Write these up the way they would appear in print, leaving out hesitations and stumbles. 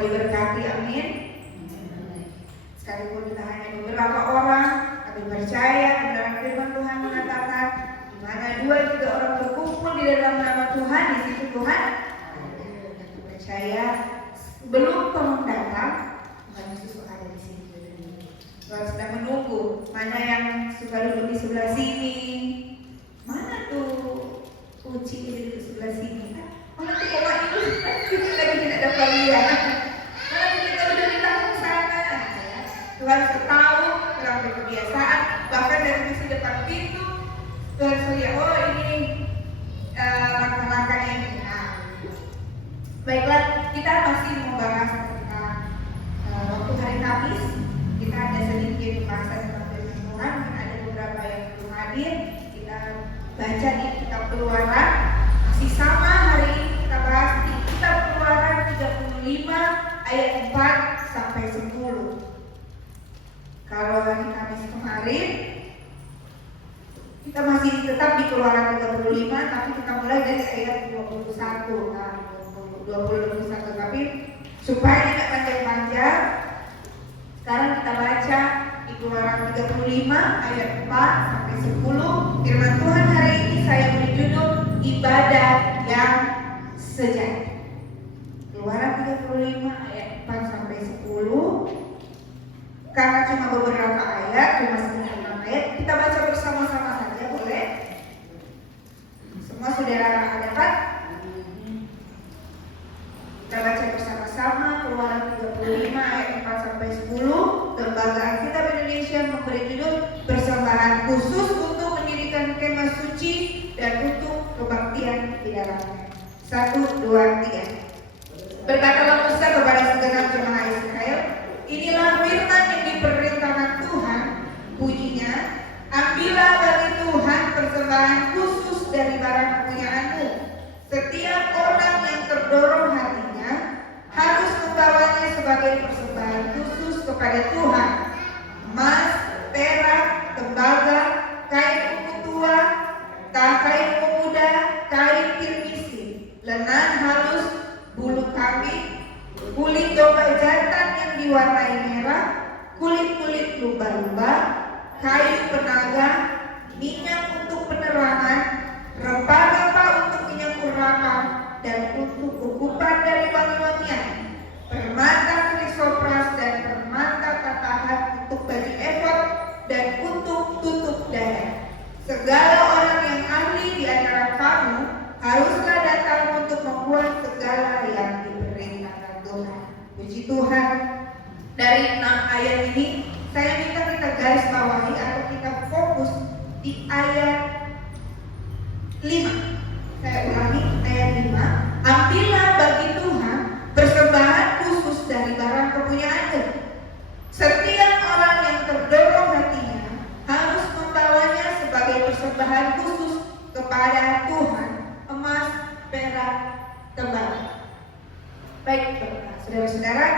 diberkati, amin. Sekalipun kita hanya beberapa orang, tapi percaya kebenaran firman Tuhan mengatakan, di mana 2 juga orang berkumpul di dalam nama Tuhan, di situ Tuhan ada. Dan percaya sebelum Tuhan datang, Tuhan Yesus ada di sini. Tuhan sedang menunggu. Mana yang suka duduk di sebelah sini? Mana tuh Uci di sebelah sini? Mana tuh Oma itu? Kita lagi tidak dapat lihat. Mana tuh kita udah di belakang sana? Ya. Tuhan tahu, orang berkebiasaan. Bahkan dari sisi depan pintu, Tuhan lihat, oh ini langkah-langkahnya ini. Nah, baiklah, kita masih membahas tentang waktu hari Kamis. Kita ada sedikit bahasan tentang firman Tuhan. Ada beberapa yang belum hadir. Kita baca di kitab Keluaran. Masih sama, hari ini kita bahas di kitab Keluaran 35 ayat 4 sampai 10. Kalau hari Kamis kemarin kita masih tetap di Keluaran 35, tapi kita mulai dari ayat 21. Nah, 21, tapi supaya tidak panjang-panjang, sekarang kita baca di Keluaran 35 ayat 4 sampai 10. Firman Tuhan hari ini saya beri judul ibadah yang sejati. Keluaran 35 ayat 4 sampai 10. Karena cuma beberapa ayat, cuma sekitar 6 ayat, kita baca bersama-sama saja, boleh? Semua saudara ada kan? Kita baca bersama-sama Keluaran 35 ayat 4 sampai 10. Lembaga Alkitab Indonesia memberi judul persembahan khusus untuk mendirikan kemah suci dan untuk kebaktian di dalamnya. 1, 2, 3. Berkatalah Musa kepada segenap jemaah Israel, inilah firman yang diperintahkan Tuhan, bunyinya, ambillah bagi Tuhan persembahan khusus dari barang kepunyaanmu. Setiap orang yang terdorong hatinya harus membawanya sebagai persembahan khusus kepada Tuhan. Emas, perak, tembaga, kain ungu tua, kain ungu muda, kain kirmisi, lenan halus, bulu kambing, kulit domba jantan yang diwarnai merah, kulit-kulit lumba-lumba, kayu penaga, minyak untuk penerangan, rempah-rempah untuk minyak urapan, dan untuk ukupan dari wangi-wangian, permata krisopras dan permata katahan untuk baju efod dan untuk tutup dada. Segala orang yang ahli di antara kamu haruslah datang untuk membuat segala yang diperintahkan Tuhan. Puji Tuhan. Dari 6 ayat ini saya minta kita garis bawahi atau kita fokus di ayat 5. Saya ulangi ayat 5. Ambillah bagi Tuhan persembahan khusus dari barang kepunyaanmu. Setiap orang yang terdorong hatinya harus membawanya sebagai persembahan khusus kepada Tuhan, emas, perak, tembaga. Baik, saudara-saudara,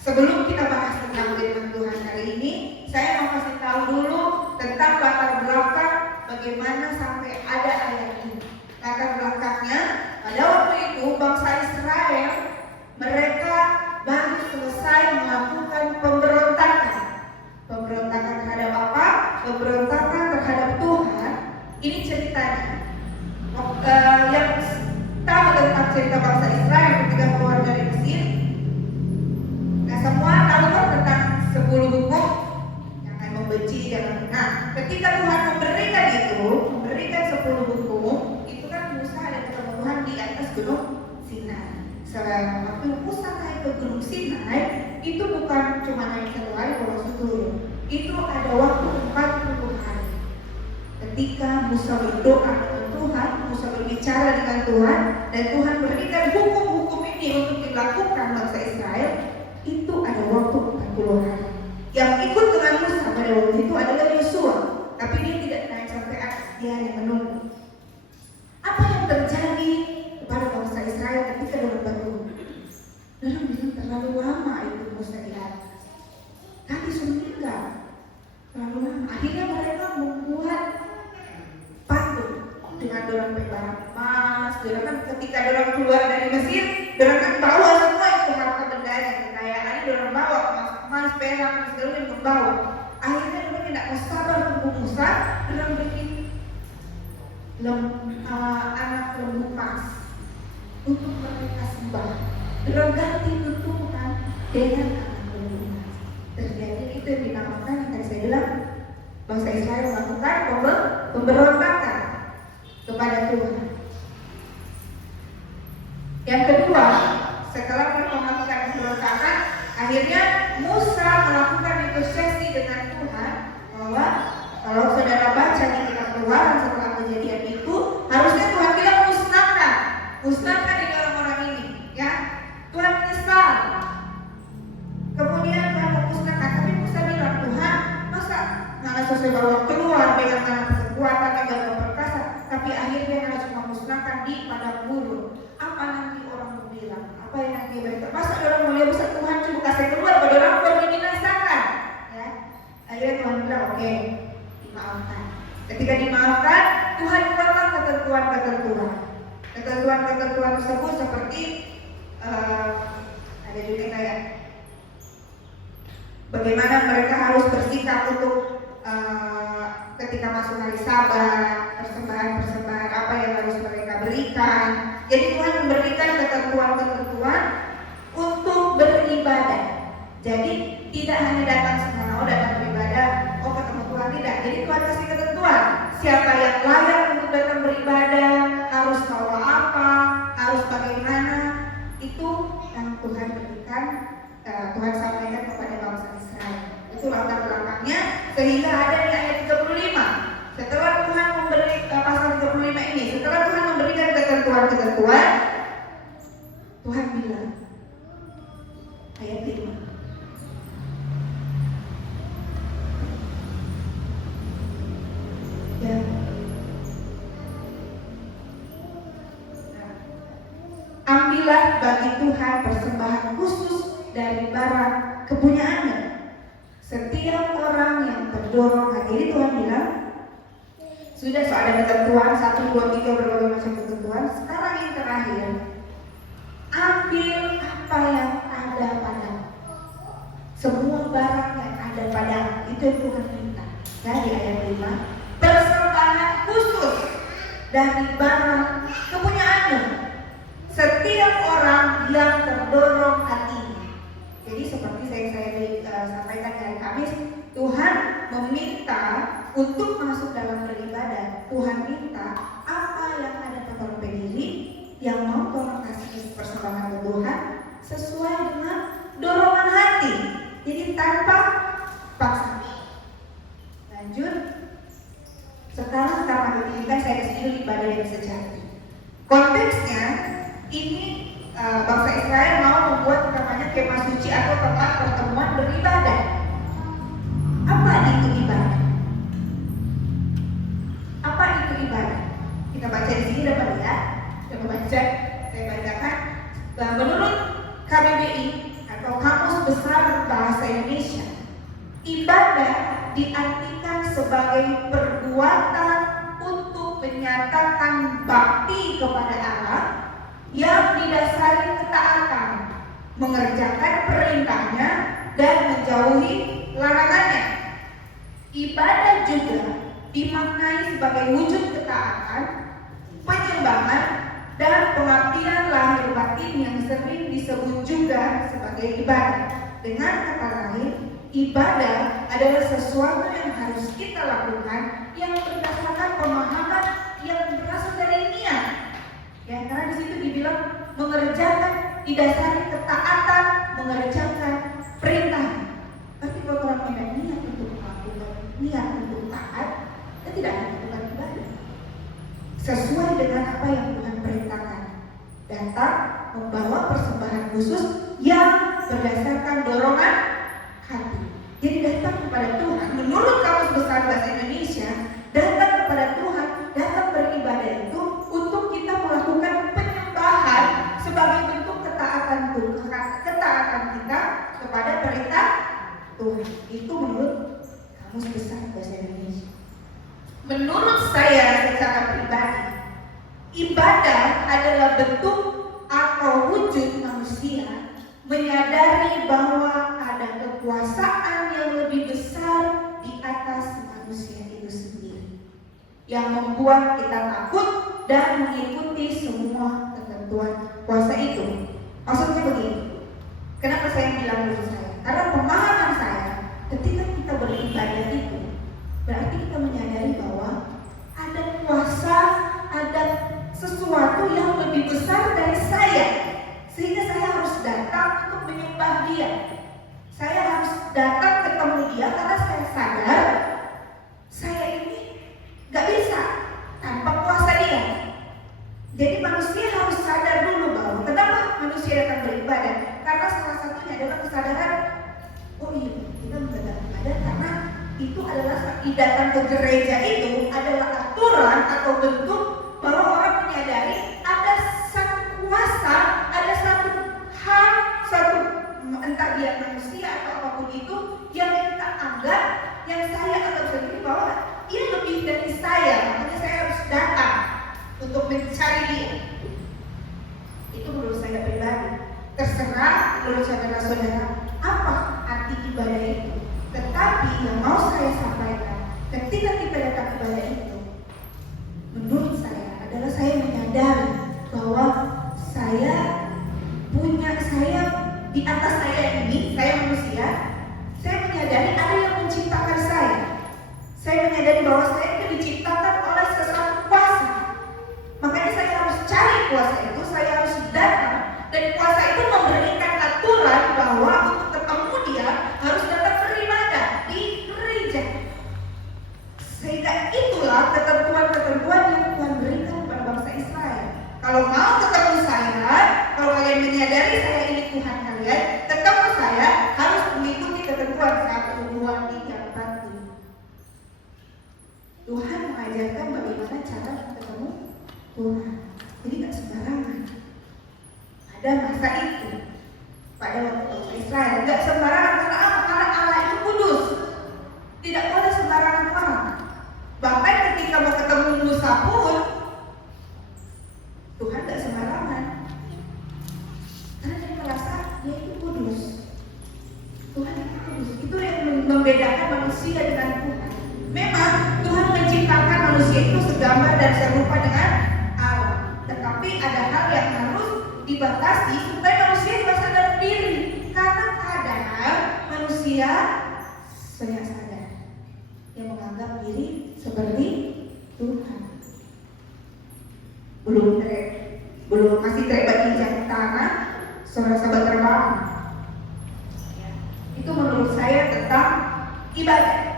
sebelum kita bahas tentang firman Tuhan hari ini, saya mau kasih tahu dulu tentang latar belakang bagaimana sampai ada ayat ini. Latar belakangnya, pada waktu itu bangsa Israel, mereka baru selesai melakukan pemberontakan. Pemberontakan terhadap apa? Pemberontakan terhadap Tuhan. Ini ceritanya. Yang tahu tentang cerita bangsa Israel ketika keluar dari Mesir, nah semua tahu kan tentang 10 hukum, jangan membenci, jangan. Nah, ketika Tuhan memberikan 10 hukum, itu kan Musa ada ketemu Tuhan di atas gunung Sinai. Waktu Musa naik ke gunung Sinai, itu bukan cuma naik satu hari kalau turun. Itu ada waktu 40 hari. Ketika Musa berdoa dengan Tuhan, Musa berbicara dengan Tuhan, dan Tuhan berikan hukum-hukum ini untuk dilakukan bangsa Israel, itu ada waktu 40 hari. Yang ikut dengan Musa pada waktu itu adalah Yosua, tapi dia tidak naik sampai atas, dia hanya menunggu. Apa yang terjadi kepada bangsa Israel ketika dalam batu? Mereka bilang terlalu lama itu Musa di atas. Tapi meninggal terlalu lama. Akhirnya mereka membuat patung dengan dorang pebarang emas. Dorang kan ketika dorang keluar dari Mesir, dorang kan bawa semua itu harta bendanya. perak, dan segala yang berbau. Akhirnya dia tidak mau sabar tunggu Musa, dia bikin anak lembu emas untuk mereka sembah. Dia ganti tutupan dengan anak lembu emas. Terjadi itu yang dinamakan yang tadi saya bilang, bangsa Israel melakukan pemberontakan kepada Tuhan. Yang kedua, setelah mereka melakukan pemberontakan, akhirnya Musa melakukan negosiasi dengan Tuhan bahwa kalau saudara baca di kitab Keluaran setelah kejadian itu, harusnya Tuhan bilang musnahkan ini orang-orang ini, ya. Tuhan menyesal. Kemudian Tuhan memusnahkan, tapi Musa bilang, Tuhan, masa nggak sesuai bahwa keluar dengan kekuatan dan gagah perkasa, tapi akhirnya harus memusnahkan di padang gurun. Apa nanti orang mau bilang? Apa yang nanti berita? Masa orang mulia besar Tuhan cuma kasih keluar pada orang baru dibinasakan, ya. Akhirnya Tuhan bilang, oke, dimaafkan. Ketika dimaafkan, Tuhan keluarkan ketentuan tersebut seperti ada juga kayak bagaimana mereka harus bersikap untuk ketika masuk hari Sabat, persembahan apa yang harus mereka berikan. Jadi Tuhan memberikan ketentuan untuk beribadah. Jadi tidak hanya datang semena datang beribadah, ketemu Tuhan, tidak. Jadi Tuhan kasih ketentuan siapa yang layak untuk datang beribadah, harus bawa apa, harus bagaimana. Itu yang Tuhan berikan, Tuhan sampaikan kepada bangsa Israel. Itu latar belakangnya sehingga ada di ayat 35. Setelah Tuhan memberi pasal 35 ini, setelah Tuhan memberikan ketentuan, Tuhan bilang ayat 5. Ya. Ambillah bagi Tuhan persembahan khusus dari barang kepunyaannya. Setiap orang yang terdorong, jadi Tuhan bilang, sudah ada ketentuan 1, 2, 3 berbagai macam ketentuan. Sekarang yang terakhir, ambil apa yang ada padamu. Semua barang yang ada padamu, itu yang Tuhan minta. Ya, di ayat 5, persembahan khusus dari barang kepunyaanmu. Setiap orang yang terdorong hatinya. Jadi seperti saya sampaikan hari Kamis, Tuhan meminta untuk masuk dalam beribadah. Tuhan minta apa yang ada pada diri yang mau Tuhan kasih persembahan ke Tuhan sesuai dengan dorongan hati. Jadi tanpa paksa. Lanjut. Sekarang karena kita saya kesini ibadah yang sejati. Konteksnya ini bangsa Israel mau membuat namanya kemah suci atau tempat pertemuan beribadah. Apa itu ibadah? Apa itu ibadah? Kita baca di sini dapat lihat. Kita baca, saya bacakan. Menurut KBBI atau Kamus Besar Bahasa Indonesia, ibadah diartikan sebagai perbuatan untuk menyatakan bakti kepada Allah yang didasari ketaatan, mengerjakan perintahnya dan menjauhi larangannya. Ibadah juga dimaknai sebagai wujud ketaatan, penyembahan, dan pengabdian lahir batin yang sering disebut juga sebagai ibadah. Dengan kata lain, ibadah adalah sesuatu yang harus kita lakukan yang berdasarkan pemahaman yang berasal dari niat. Ya, karena di situ dibilang mengerjakan didasari ketaatan, mengerjakan perintah. Tapi kalau orang punya niat untuk melakukan, niat untuk taat, kita tidak akan melakukan ibadah sesuai dengan apa yang Tuhan perintahkan. Datang membawa persembahan khusus yang berdasarkan dorongan hati. Jadi datang kepada Tuhan, menurut Kamus Besar Bahasa Indonesia, datang kepada Tuhan, datang beribadah itu untuk kita melakukan penyembahan sebagai bentuk ketaatan kita kepada perintah Tuhan. Itu menurut Kamus Besar Bahasa Indonesia. Menurut saya secara pribadi, ibadah adalah bentuk atau wujud manusia menyadari bahwa ada kekuatan kekuasaan yang lebih besar di atas manusia itu sendiri, yang membuat kita takut dan mengikuti semua ketentuan kuasa itu. Maksudnya begini, kenapa saya bilang dulu saya? Karena pemahaman saya, ketika kita beribadah itu berarti kita menyadari bahwa ada kuasa, ada sesuatu yang lebih besar dari saya, sehingga saya harus datang untuk menyembah Dia. Saya harus datang ketemu Dia karena saya sadar saya ini gak bisa tanpa kuasa Dia. Jadi manusia harus sadar dulu bahwa kenapa manusia datang beribadah, karena salah satunya adalah kesadaran, oh iya kita beribadah karena itu adalah datang ke gereja itu adalah aturan atau bentuk bahwa orang menyadari ada satu kuasa, ada satu hal, satu entah dia manusia atau apapun itu yang kita anggap, yang saya anggap sendiri bahwa dia lebih dari saya, makanya saya harus datang untuk mencari Dia. Itu menurut saya pribadi. Terserah menurut saudara-saudara apa arti ibadah itu. Tetapi yang mau saya sampaikan, ketika kita datang ibadah itu, menurut saya adalah saya menyadari bahwa saya di atas saya ini, saya manusia, saya menyadari ada yang menciptakan saya. Saya menyadari bahwa saya itu diciptakan oleh sesuatu kuasa. Makanya saya harus cari kuasa itu, saya harus datang, dan kuasa itu memberikan aturan bahwa untuk ketemu Dia harus datang beribadah di gereja. Sehingga itulah ketentuan-ketentuan yang Tuhan berikan kepada bangsa Israel. Kalau mau ketemu saya, kalau kalian menyadari saya ini Tuhan kalian, ketemu saya harus mengikuti ketentuan 1, 2, 3, 4. Tuhan mengajarkan bagaimana cara ketemu Tuhan. Jadi gak sembarangan. Ada masa itu pada waktu bangsa Israel gak sembarangan. Karena apa? Karena Allah itu kudus. Tidak boleh sembarangan orang. Bahkan ketika mau ketemu Musa pun Tuhan gak sembarangan. Karena dia merasa Dia itu kudus. Tuhan itu kudus. Itu yang membedakan manusia dengan Tuhan. Memang Tuhan menciptakan manusia itu segambar dan serupa dengan Allah. Tetapi ada hal yang harus dibatasi supaya manusia juga sadar diri. Karena kadang manusia banyak sadar yang menganggap diri seperti Tuhan. Belum masih terikat tanah, sahabat terbang. Itu menurut saya tentang ibadah.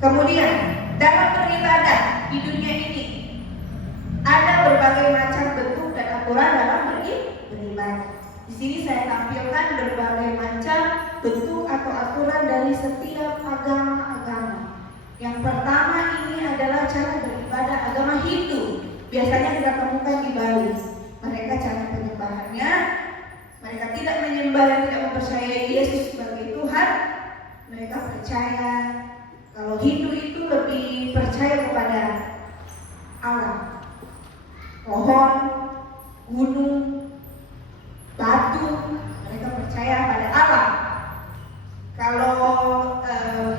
Kemudian dalam beribadah di dunia ini ada berbagai macam bentuk dan aturan dalam beribadah. Di sini saya tampilkan berbagai macam bentuk atau aturan dari setiap agama-agama. Yang pertama ini adalah cara beribadah agama Hindu. Biasanya kita temukan di Bali. Mereka cara penyembahannya, mereka tidak menyembah dan tidak mempercayai Yesus sebagai Tuhan. Mereka percaya kalau Hindu itu lebih percaya kepada alam, pohon, gunung, batu. Mereka percaya pada alam. Kalau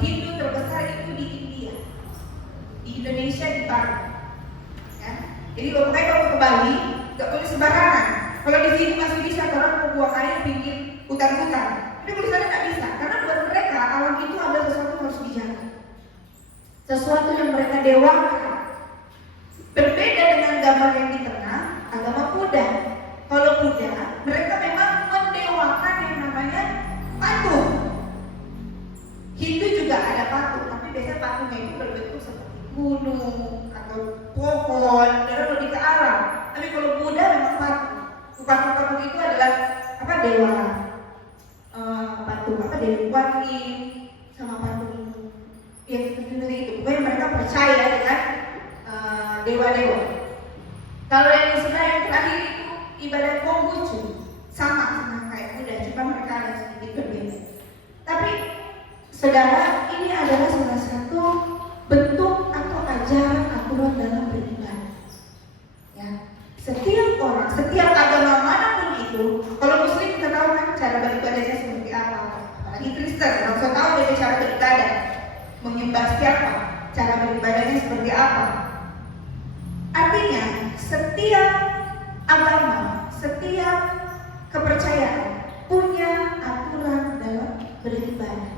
Hindu terbesar itu di India, di Indonesia, di Bali. Ya. Jadi kalau ke Bali, nggak boleh sembarangan. Kalau di sini masih bisa, orang mau buang air pinggir hutan-hutan. Tapi di sana nggak bisa, karena buat mereka alam itu adalah sesuatu yang harus dijaga, sesuatu yang mereka dewakan. Berbeda dengan gambar yang di tengah, agama Buddha. Kalau Buddha, mereka memang mendewakan yang namanya patung. Hindu juga ada patung, tapi biasanya patungnya itu berbentuk seperti gunung atau pohon, dan lebih ke alam. Tapi kalau Buddha memang patung. Patung-patung itu adalah dewa, patung Dewi Kuan Yin sama patung yang seperti itu. Pokoknya mereka percaya dengan dewa-dewa. Kalau yang sebelah yang terakhir itu ibadat Konghucu, sama kayak Buddha, cuma mereka ada sedikit berbeda. Tapi saudara, ini adalah salah satu bentuk atau ajaran aturan dalam beribadah. Ya, setiap orang, setiap agama manapun itu, kalau Muslim kita tahu kan cara beribadahnya seperti apa. Tapi Kristen, langsung tahu dia cara beribadah. Menyembah siapa? Cara beribadahnya seperti apa? Artinya, setiap agama, setiap kepercayaan punya aturan dalam beribadah.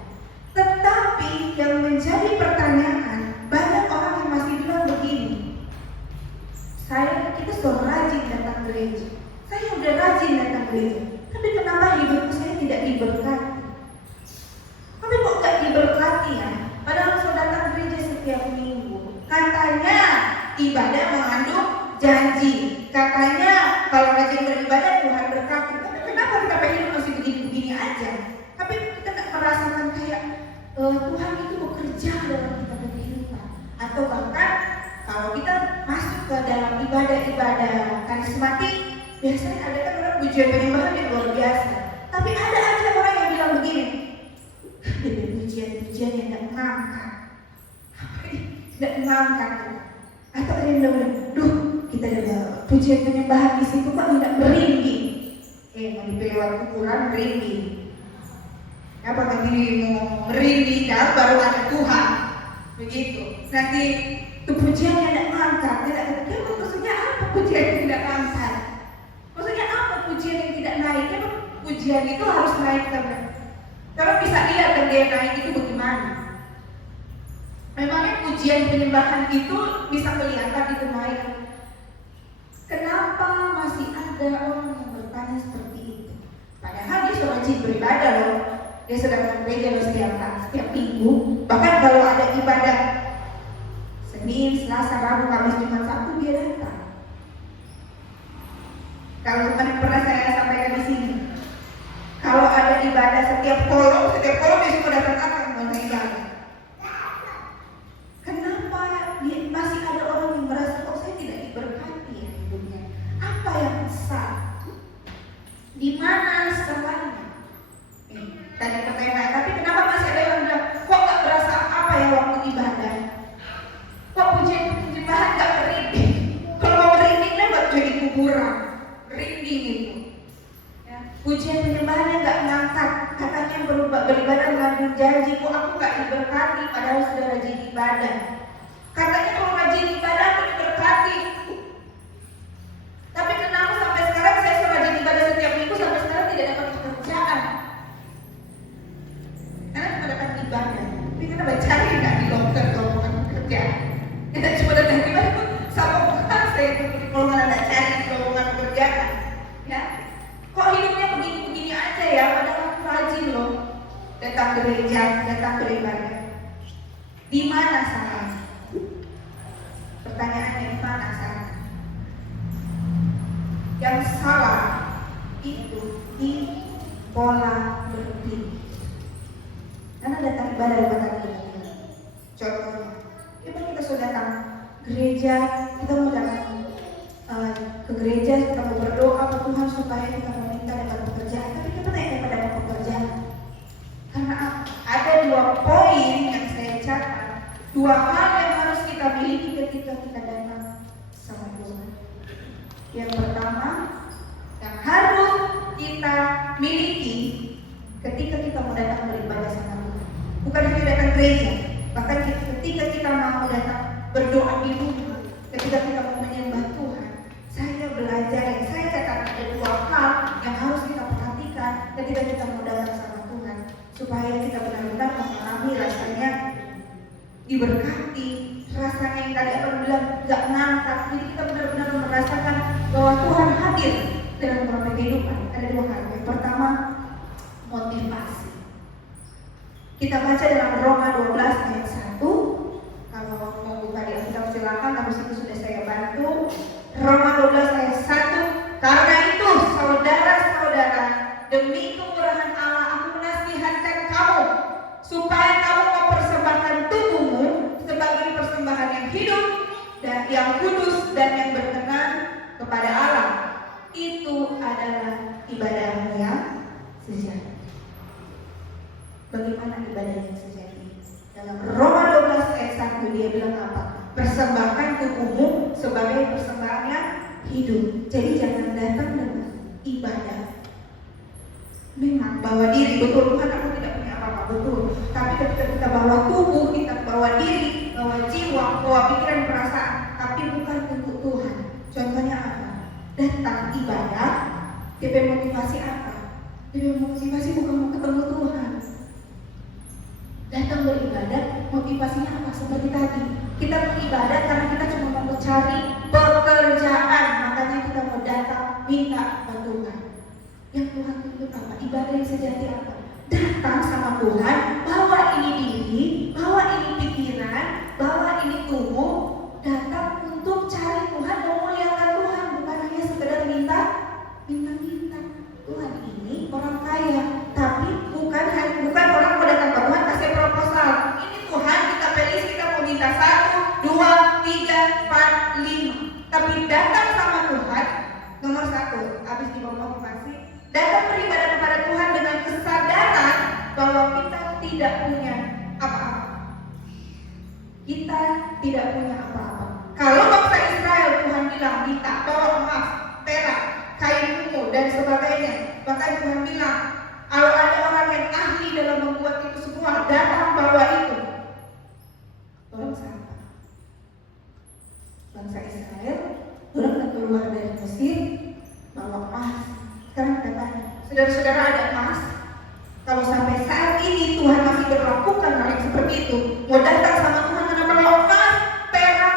Tetapi yang menjadi pertanyaan, banyak orang yang masih bilang begini, kita sudah rajin datang gereja, saya udah rajin datang gereja, tapi kenapa hidupku saya tidak diberkati? Tapi kok gak diberkati ya? Padahal sudah datang gereja setiap minggu. Katanya ibadah mengandung janji. Katanya kalau rajin beribadah Tuhan berkati. Tapi kenapa kita hidup masih begini-begini aja? Tapi kita gak merasakan kayak Tuhan itu bekerja dalam kita kehidupan. Atau bahkan kalau kita masuk ke dalam ibadah-ibadah karismatik, biasanya ada kan orang pujian penyembahan yang luar biasa. Tapi ada aja orang yang bilang begini, ada pujian-pujian yang tidak mengangkat. Tidak mengangkat. Atau ada yang bilang, duh kita ada pujian penyembahan di situ kok tidak merinding. Mau dipilih waktu kurang merinding. Apa nanti mau merinding dan baru ada Tuhan. Begitu. Nanti itu pujian yang tidak mengangkat. Maksudnya apa pujian yang tidak mengangkat? Maksudnya apa pujian yang tidak naik? Emang pujian itu harus naik karena kalau bisa lihat dan dia naik itu bagaimana? Memangnya pujian penyembahan itu bisa kelihatan itu naik? Kenapa masih ada orang yang bertanya seperti itu? Padahal dia sudah rajin beribadah loh. Dia sedang bekerja setiap minggu. Bahkan kalau ada ibadah Senin, Selasa, Rabu, Kamis, Jumat, Sabtu dia datang. Kalau pernah saya sampaikan di sini, kalau ada ibadah setiap kolom dia suka datang mengibadah. Kenapa masih ada orang yang merasa kok saya tidak diberkati ya hidupnya? Apa yang salah? Di mana salahnya? Tadi pertanyaan, tapi kenapa masih ada yang bilang kok gak berasa apa ya waktu ibadah? Kok pujian penyembahan gak merinding? Kalau mau merinding lewat jadi kuburan, merinding itu. Pujian penyembahannya gak ngangkat. Katanya beribadah mengandung janji. Kok aku gak diberkati padahal sudah rajin ibadah. Katanya kalau rajin ibadah aku diberkati. Tapi kenapa sampai sekarang saya rajin ibadah setiap minggu sampai sekarang tidak dapat pekerjaan? Karena cuma dapat ibadah. Tapi kita cari gak di dokter kalau bukan pekerjaan. Kita cuma datang ibadah sama bukan saya kalau nggak cari kalau bukan pekerjaan. Ya. Kok hidupnya begini-begini aja ya, padahal aku rajin loh datang gereja, datang beribadah. Di mana salahnya? Pertanyaannya di mana salahnya? Yang salah itu di pola berpikir. Karena datang ibadah datang gereja. Contohnya, kita sudah datang gereja, kita mau datang ke gereja, kita mau berdoa ke Tuhan supaya kita meminta dapat pekerjaan, tapi kita tidak dapat pekerjaan. Karena ada 2 poin yang saya catat, 2 hal yang harus kita miliki ketika kita datang sama Tuhan. Yang pertama, yang harus kita miliki ketika kita mau datang beribadah sama Tuhan, bukan hanya datang gereja, bahkan ketika kita mau datang berdoa di rumah, ketika kita mau menyembah Tuhan. Saya belajar yang saya catat ada 2 hal yang harus kita perhatikan ketika kita mau datang sama Tuhan, supaya kita benar-benar mengalami rasanya diberkati, rasanya yang tadi aku bilang gak ngangkat. Jadi kita benar-benar merasakan bahwa Tuhan hadir dalam kehidupan. Ada 2 hal. Yang pertama, motivasi. Kita baca dalam Roma 12 ayat 1. Kalau mau buka di Alkitab silakan, habis itu sudah saya bantu. Roma 12 ayat 1. Karena itu saudara-saudara, demi kemurahan Allah aku menasihatkan kamu supaya kamu mempersembahkan tubuhmu sebagai persembahan yang hidup dan yang kudus dan yang berkenan kepada Allah. Itu adalah ibadahmu yang sejati. Bagaimana ibadah yang sejati? Dalam Roma 12 ayat 1 dia bilang apa? Persembahkan tubuhmu sebagai persembahan yang hidup. Jadi jangan datang dengan ibadah memang bawa diri, betul Tuhan aku tidak punya Tapi ketika kita bawa tubuh, kita bawa diri, bawa jiwa, bawa pikiran, perasaan, tapi bukan untuk Tuhan. Contohnya apa? Datang ibadah, DP motivasi apa? DP motivasi bukan mau ketemu Tuhan. Datang beribadah, motivasinya apa? Seperti tadi, kita beribadah karena kita cuma mau mencari pekerjaan, makanya kita mau datang minta bantuan. Yang Tuhan tuntut apa? Ibadah yang sejati apa? Datang sama Tuhan, bawa ini diri, bawa ini pikiran, bawa ini tubuh, datang untuk cari Tuhan, memuliakan Tuhan, bukan hanya sekedar minta. Tuhan ini orang kaya, tapi bukan orang mau datang ke Tuhan kasih proposal. Ini Tuhan kita pilih, kita mau minta 1, 2, 3, 4, 5. Tapi datang sama Tuhan, nomor 1, habis dibawa motivasi, datang beribadah kepada Tuhan dengan kesadaran bahwa kita tidak punya apa-apa. Kita tidak punya apa-apa. Kalau bangsa Israel, Tuhan bilang minta bawa emas, perak, kain ungu dan sebagainya. Bahkan Tuhan bilang, kalau ada orang yang ahli dalam membuat itu semua, datang bawa itu. Orang siapa? Bangsa Israel, orang yang keluar dari Mesir, bawa emas. Sekarang kita tanya, saudara-saudara ada emas? Kalau sampai saat ini Tuhan masih berlakukan hal yang seperti itu, mau datang sama Tuhan karena bawa emas, perak,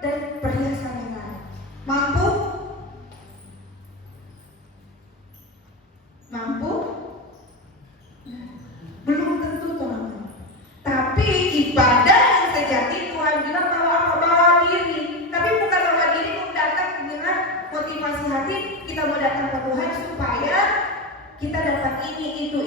dan perhiasan yang lain. Mampu? Belum tentu teman-teman. Tapi ibadah yang sejati Tuhan bilang bawa apa? Bawa diri. Tapi bukan bawa diri untuk datang dengan motivasi hati kita mau datang ke Tuhan supaya kita dapat ini, itu,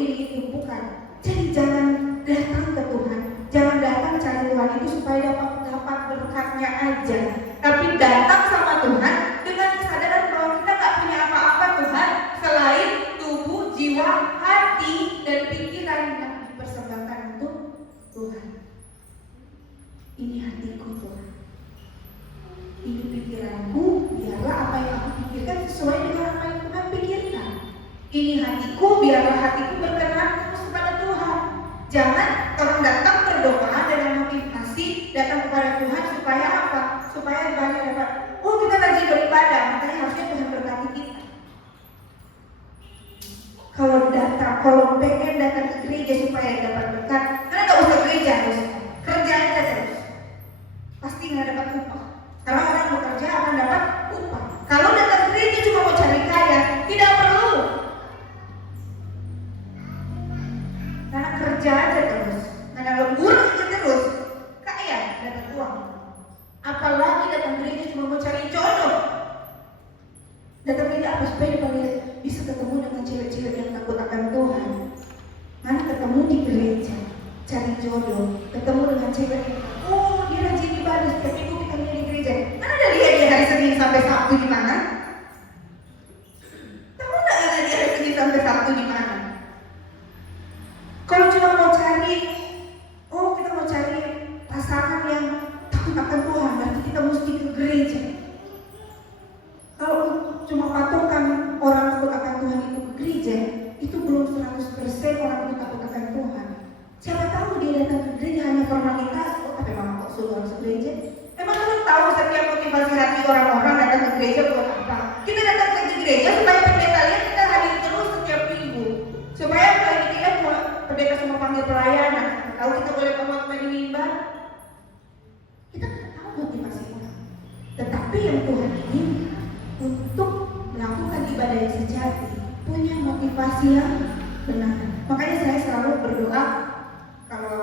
bukan. Jadi jangan datang ke Tuhan, jangan datang cari Tuhan itu supaya dapat berkatnya aja. Tapi datang sama Tuhan dengan kesadaran bahwa kita nggak punya apa-apa Tuhan selain tubuh, jiwa, hati, dan pikiran yang dipersembahkan untuk Tuhan. Ini hatiku Tuhan, ini pikiranku, biarlah apa yang aku pikirkan sesuai dengan apa yang Tuhan pikirkan. Ini hatiku, biarlah hatiku berkenan terus kepada Tuhan. Jangan orang datang berdoa dengan motivasi datang kepada Tuhan supaya apa? Supaya banyak dapat. Oh, kita rajin beribadah, makanya harusnya Tuhan berkati kita. Kalau pengen datang ke gereja supaya dapat berkat, karena nggak usah gereja harus kerja aja terus, pasti nggak dapat upah. Karena orang bekerja akan dapat upah. Kalau datang ke gereja cuma mau cari kaya, tidak perlu. Karena kerja aja terus, karena lembur aja terus, kaya dapat uang. Apalagi datang gereja cuma mau cari jodoh. Datang gereja apa supaya bisa ketemu dengan cewek-cewek yang takut akan Tuhan. Mana ketemu di gereja, cari jodoh, ketemu dengan cewek yang oh dia rajin ibadah setiap minggu kita lihat di gereja. Mana ada lihat dia hari Senin sampai Sabtu di mana? Tahu nggak ada dia hari Senin sampai Sabtu di mana? Kalau cuma mau cari, oh kita mau cari pasangan yang takut akan Tuhan, berarti kita mesti ke gereja. Kalau cuma patokan orang takut akan Tuhan itu ke gereja, itu belum 100% orang itu takut akan Tuhan. Siapa tahu dia datang ke gereja hanya formalitas. Oh, tapi mama kok suruh harus gereja? Emang kamu tahu setiap motivasi hati orang-orang datang ke gereja buat apa? Kita datang ke gereja supaya pendeta lihat kita hadir terus setiap minggu. Supaya kalau kita lihat pendeta semua panggil pelayanan, tahu kita boleh khotbah di mimbar. Kita nggak tahu motivasi orang. Tetapi yang Tuhan inginkan untuk melakukan ibadah yang sejati, punya motivasi yang benar. Makanya saya selalu berdoa, kalau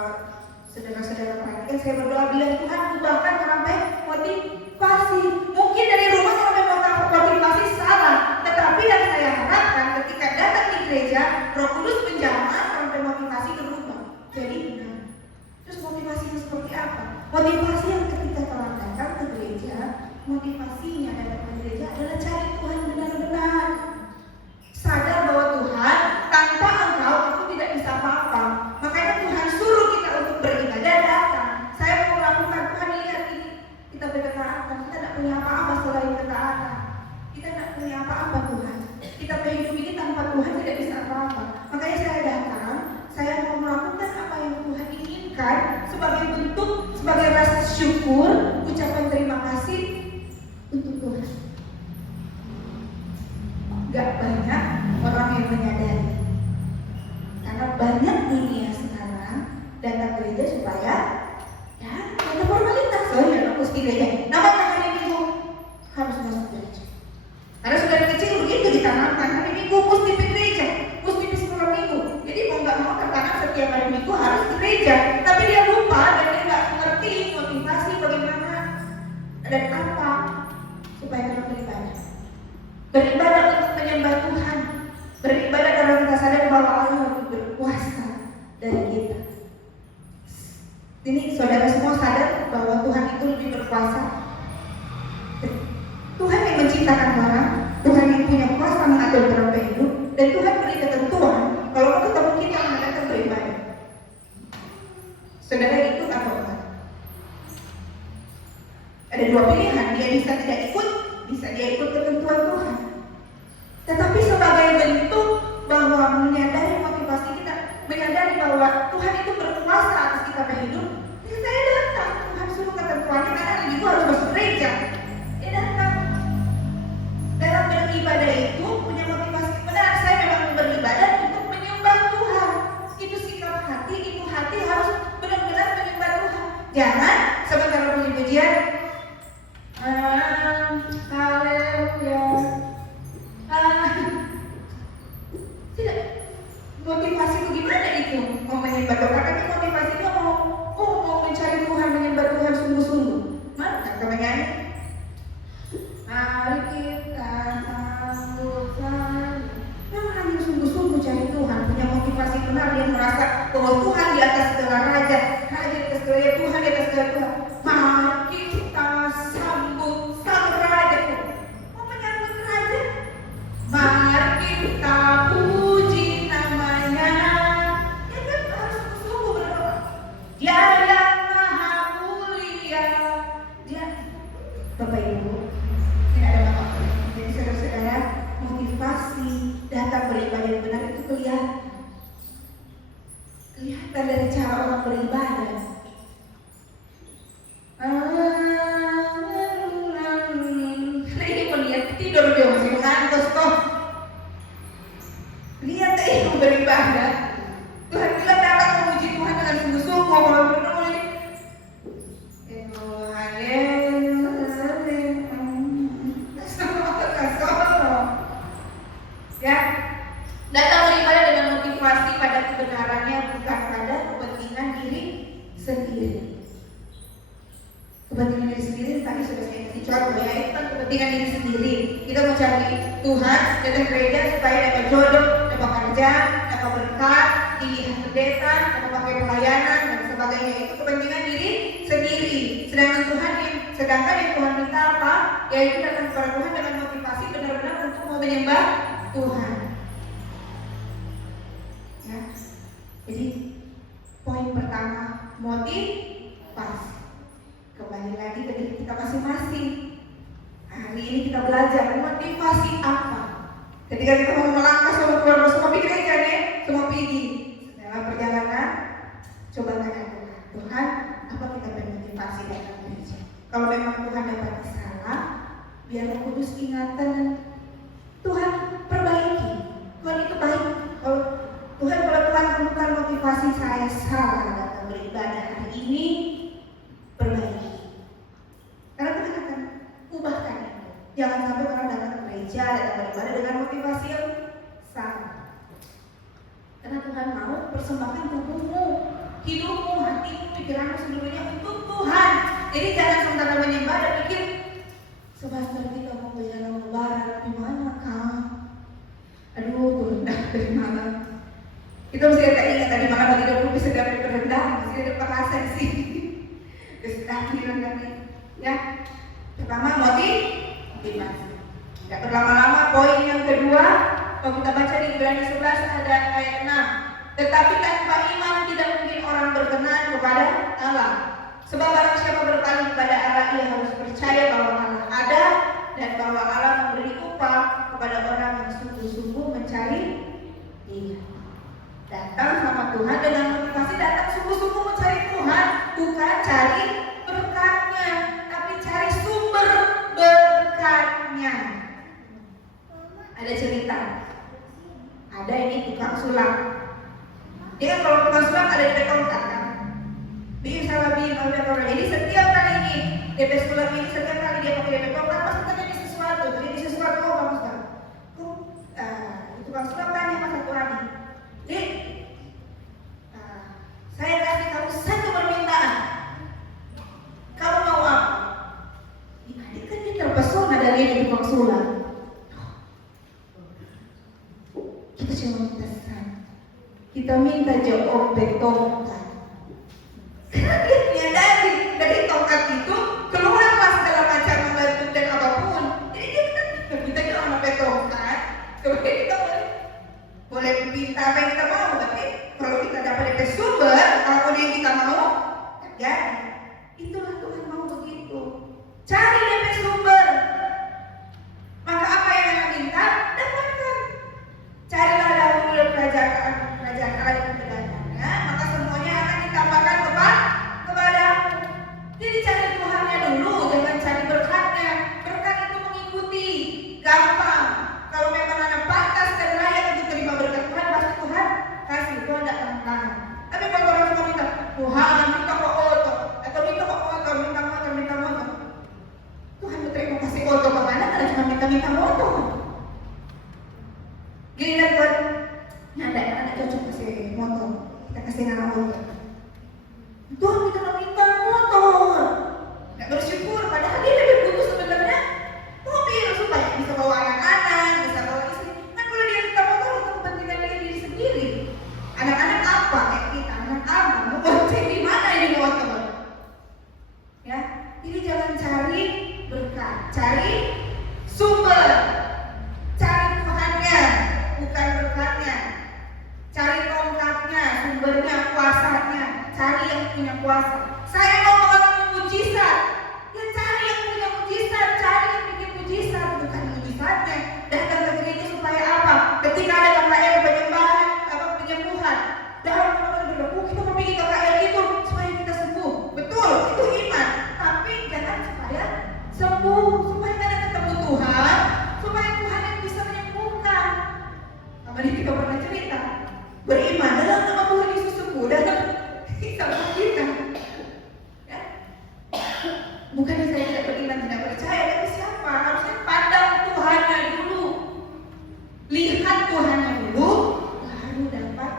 saudara-saudara perhatikan, saya berdoa bilang Tuhan ubahkan orang baik motivasi. Mungkin dari rumah kalau memang motivasi salah, tetapi yang saya harapkan ketika datang di gereja, Roh Kudus menjamah sampai motivasi berubah jadi benar. Terus motivasinya seperti apa? Motivasi yang ketika telah datang ke gereja, motivasinya datang ke gereja adalah cari Tuhan benar-benar. Sadar bahwa Tuhan, tanpa Engkau aku tidak bisa apa-apa. Makanya Tuhan suruh kita untuk beribadah datang. Saya mau melakukan Tuhan lihat ini. Kita berketaatan, kita tidak punya apa-apa selain ketaatan. Kita tidak punya apa-apa Tuhan. Kita hidup ini tanpa Tuhan tidak bisa apa-apa. Makanya saya datang, saya mau melakukan apa yang Tuhan banyak dunia sekarang datang gereja supaya ya ada formalitas. Oh ya, mesti gereja. Namanya hari Minggu harus masuk gereja. Karena sudah dari kecil begitu ditanamkan, hari Minggu mesti ke gereja, mesti di sekolah Minggu. Jadi mau nggak mau tertanam setiap hari Minggu harus ke gereja. Tapi dia lupa dan dia nggak mengerti motivasi bagaimana dan apa supaya kita beribadah. Beribadah untuk menyembah Tuhan. Beribadah karena kita sadar bahwa Allah lebih berkuasa dari kita. Ini saudara semua sadar bahwa Tuhan itu lebih berkuasa. Tuhan yang menciptakan orang, Tuhan yang punya kuasa mengatur berapa hidup, dan Tuhan beri ketentuan kalau mau ketemu kita yang akan beribadah. Saudara ikut apa bukan? Ada dua pilihan, dia bisa tidak ikut, bisa dia ikut ketentuan Tuhan. Tetapi sebagai bentuk bahwa menyadari motivasi kita, menyadari bahwa Tuhan itu berkuasa atas kita berhidup, ya saya datang. Tuhan suruh ketentuannya karena hari Minggu harus masuk gereja. Dia datang. Dalam beribadah itu punya motivasi benar. Saya memang beribadah untuk menyembah Tuhan. Itu sikap hati, itu hati harus benar-benar menyembah Tuhan. Jangan sebentar puji-pujian. Haleluya. Tidak. Motivasi itu gimana itu? Mau menyembah Tuhan? Katanya motivasinya mau mencari Tuhan, menyembah Tuhan sungguh-sungguh. Mana kebanyakan? Mari kita sambutkan. Memang hanya sungguh-sungguh cari Tuhan, punya motivasi benar, dia merasa bahwa Tuhan di atas segala raja, raja di atas segala Tuhan di atas segala Tuhan. Mari kita sambut sang raja. Mau menyambut raja? Mari kita puji namanya. Ya kan harus sungguh berdoa. Dia yang maha mulia. Dia Bapak Ibu, tidak ada apa-apa. Jadi saudara-saudara, motivasi datang beribadah yang benar itu kelihatan dari cara orang beribadah. Ini melihat tidur dia masih mengantus kok. Lihat itu beribadah. Tuhan bilang datang memuji Tuhan dengan sungguh-sungguh. Kalau berdoa ini, ya, datang beribadah dengan motivasi pada kebenarannya, bukan pada kepentingan diri sendiri. Kepentingan diri sendiri tadi sudah saya kasih contoh ya, itu kan kepentingan diri sendiri. Kita mau cari Tuhan, datang gereja supaya dapat jodoh, dapat kerja, dapat berkat, dilihat pendeta, dapat pakai pelayanan dan sebagainya. Itu kepentingan diri sendiri. Sedangkan yang Tuhan minta apa? Yaitu datang kepada Tuhan dengan motivasi benar-benar untuk mau menyembah Tuhan. Ya. Jadi poin pertama, motivasi. Kembali lagi ke diri kita masing-masing. Hari ini kita belajar motivasi apa. Ketika kita mau melangkah semua pergi gereja nih, semua pergi dalam perjalanan, coba tanya Tuhan, apa kita bermotivasi datang gereja? Kalau memang Tuhan dapat salah, biar Roh Kudus ingatan, Tuhan perbaiki. Tuhan itu baik. Kalau Tuhan temukan motivasi saya salah datang beribadah hari ini, perbaiki. Karena Tuhan akan ubahkan itu. Jangan sampai orang datang ke gereja, datang beribadah dengan motivasi yang salah. Karena Tuhan mau persembahkan tubuhmu, hidupmu, hatimu, pikiranmu seluruhnya untuk Tuhan. Jadi jangan sementara menyembah dan pikir, sebentar kita mau berjalan lebaran, di mana kah? Aduh, berendah dari mana? Kita mesti ingat tadi malam bagi 20 bisa dapat berendah, mesti ada perasaan sih. Terus rendah nih, ya. Pertama motivasi. Tidak berlama-lama. Poin yang kedua, kalau kita baca di Ibrani 11 ada ayat 6. Tetapi tanpa iman tidak mungkin orang berkenan kepada Allah. Sebab barang siapa berpaling kepada Allah, ia harus percaya bahwa Allah ada dan bahwa Allah memberi upah kepada orang yang sungguh-sungguh mencari Dia. Datang sama Tuhan dengan motivasi, datang sungguh-sungguh mencari Tuhan, bukan cari berkatnya, tapi cari sumber berkatnya. Ada cerita, ada ini tukang sulap. Dia kalau tukang sulap ada DP tongkat kan. Bim salah bim, jadi setiap kali ini DP sulap ini setiap kali dia pakai DP tongkat pasti terjadi sesuatu, oh bagus kan. Tukang sulap tanya sama satu hari, Dik, saya kasih kamu satu permintaan, kamu mau apa? Adik kan dia terpesona dari ini tukang sulap. Kita cuma minta satu, kita minta jawab tongkat. Karena dia menyadari dari tongkat itu keluarlah segala macam membantu dan apapun. Jadi dia kita jangan pakai tongkat. Kemudian kita boleh minta apa yang kita mau, tapi kalau kita dapat dari sumber apapun yang kita mau, ya itulah Tuhan mau begitu. Cari dari sumber, maka apa yang Anda minta dapatkan. Carilah dahulu kerajaan Allah dan kebenarannya, maka semuanya akan ditambahkan kepadamu. Jadi cari Tuhannya dulu, jangan cari berkatnya. Berkat itu mengikuti, gampang. Kalau memang Anda pantas dan layak untuk terima berkat Tuhan, pasti Tuhan kasih. Tuhan tidak tantangan. Tapi kalau orang cuma minta, Tuhan minta kok oto, atau minta kok motor, minta motor. Tuhan mau kasih oto kemana? Karena cuma minta motor. Gini kan Tuhan, anak cocok kasih motor, kita kasih nama motor. Tuhan minta motor, nggak bersyukur. Padahal dia lebih butuh sebenarnya mobil supaya bisa bawa anak-anak, bisa bawa istri. Kan kalau dia minta motor untuk kepentingan diri sendiri. Anak-anak apa? Kita anak apa? Mau bonceng di mana ini motor? Ya, jadi jangan cari berkat, cari sumber, cari Tuhannya, bukan berkatnya. Cari tongkatnya, sumbernya, kuasanya. Cari yang punya kuasa. Saya mau mengalami mujizat, ya cari yang punya mujizat, cari yang bikin mujizat, bukan mujizatnya. Datang ke gereja supaya apa? Ketika ada KKR penyembahan, penyembuhan, dan orang-orang bilang, kita mau bikin KKR itu supaya kita sembuh. Betul, itu iman. Tapi jangan supaya sembuh, supaya kita ketemu Tuhan, supaya Tuhan yang bisa menyembuhkan. Kemarin kita pernah cerita, beriman dalam nama Tuhan Yesus sembuh, dalam sama kita, ya. Bukannya saya tidak beriman, tidak percaya, tapi siapa? Harusnya pandang Tuhannya dulu, lihat Tuhannya dulu, baru dapat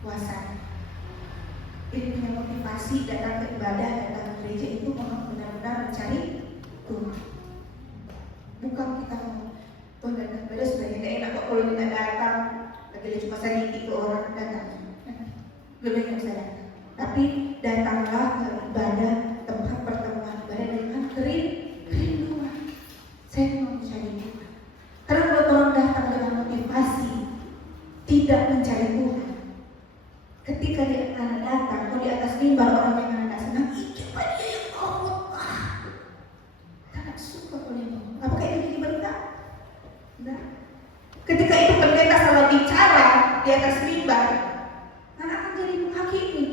kuasa. Ini punya motivasi datang ke ibadah, datang ke gereja itu benar-benar mencari Tuhan. Bukan kita mau datang ke ibadah sudah tidak enak kok kalau kita datang, lagi cuma saniti ke orang datang. Lebih nggak bisa datang. Tapi datanglah ke ibadah, tempat pertemuan ibadah dengan kerinduan. Saya mau mencari Tuhan. Karena kalau orang datang dengan motivasi tidak mencari Tuhan, ketika dia akan datang, kalau di atas mimbar orang yang tidak senang, coba dia yang khotbah. Tidak suka kalau dia ngomong. Apakah itu jadi berita? Nah, ketika itu pendeta salah bicara di atas mimbar, anak akan jadi menghakimi.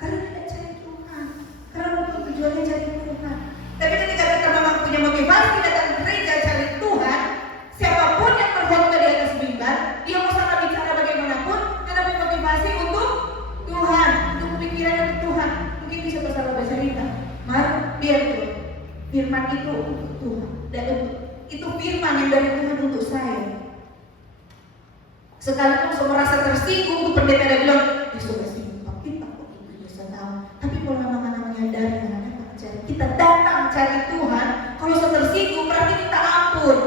Karena tidak cari Tuhan, karena bukan tujuannya cari Tuhan. Tapi ketika kita memang punya motivasi datang ke gereja cari Tuhan, siapapun yang berkhotbah di atas mimbar, dia mau salah bicara bagaimanapun, karena motivasi untuk Tuhan, untuk pikiran untuk Tuhan. Mungkin bisa bersalah cerita, biar itu firman itu untuk Tuhan, dan itu firman yang dari Tuhan untuk saya. Sekalipun saya merasa tersinggung, tuh pendeta ada bilang, ya sudah simpang, kita kok itu bisa tahu. Tapi kalau memang anak menyadari, anak cari, kita datang cari Tuhan. Kalau saya tersinggung, berarti kita ampun.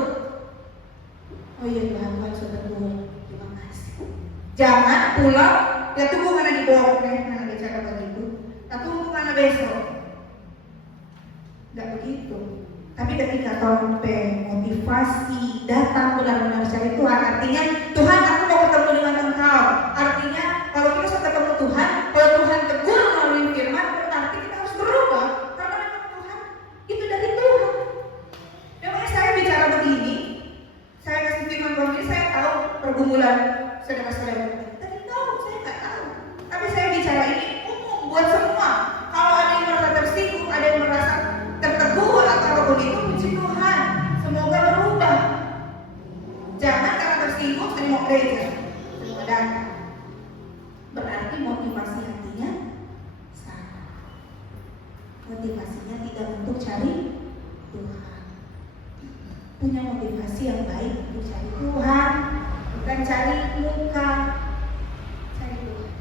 Oh iya Tuhan, sudah Tuhan, terima kasih. Jangan pulang, ya tunggu karena dibawa, karena bicara begitu. Ya tunggu karena besok. Tidak begitu. Tapi ketika sampai motivasi datang benar-benar cari Tuhan, artinya Tuhan aku mau ketemu dengan Engkau. Artinya kalau kita sudah ketemu Tuhan, kalau Tuhan tegur melalui firman, berarti kita harus berubah. Karena memang Tuhan itu dari Tuhan. Memang saya bicara begini, saya kasih firman begini, saya tahu pergumulan saudara-saudara. Tapi tahu, saya nggak tahu. Tapi saya bicara ini umum buat semua. Kalau ada yang merasa tersinggung, ada yang merasa tertegur atau apapun itu, puji Tuhan, semoga berubah. Jangan karena tersinggung sibuk, sering mau gereja, sering mau datang. Berarti motivasi hatinya salah. Motivasinya tidak untuk cari Tuhan. Punya motivasi yang baik untuk cari Tuhan, bukan cari muka. Cari Tuhan.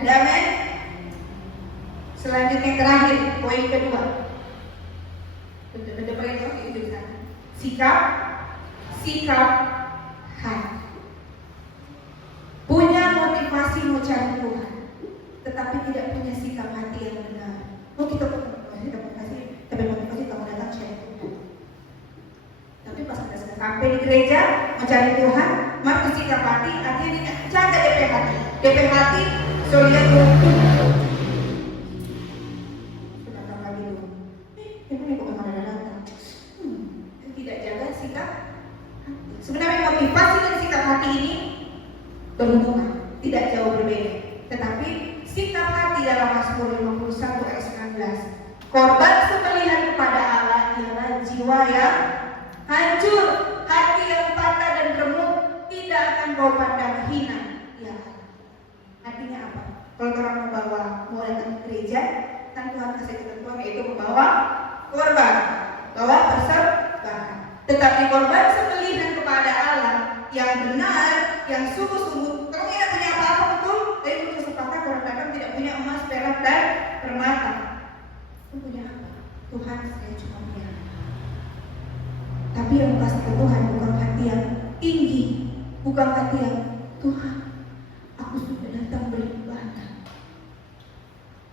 Ada amin? Selanjutnya terakhir, poin kedua. Sikap hati. Punya motivasi mau cari Tuhan, tetapi tidak punya sikap hati yang benar. Kita motivasi, tapi motivasi kamu datang cari Tuhan. Tapi pas kita sudah sampai di gereja mau cari Tuhan, maka sikap hati artinya jaga DP hati. DP hati, soalnya tuh datang lagi dulu. Ini kok kemana datang? Tidak jaga sikap hati. Sebenarnya motivasi dan sikap hati ini berhubungan, tidak jauh berbeda. Tetapi sikap hati dalam Mazmur 51 ayat 19, korban sembelihan kepada Allah ialah jiwa yang hancur, hati yang patah dan remuk, tidak akan kau pandang hina. Ya, artinya apa? Kalau orang mau datang ke gereja, kan Tuhan kasih ketentuan yaitu membawa korban, bawa persembahan. Tetapi korban sembelihan kepada Allah yang benar, yang sungguh-sungguh, kamu tidak punya apa-apa betul, tapi punya sepakat orang datang tidak punya emas, perak dan permata. Kamu punya apa? Tuhan, saya cuma punya. Tapi yang kasih ke Tuhan bukan hati yang tinggi, bukan hati yang Tuhan, aku sudah datang beribadah.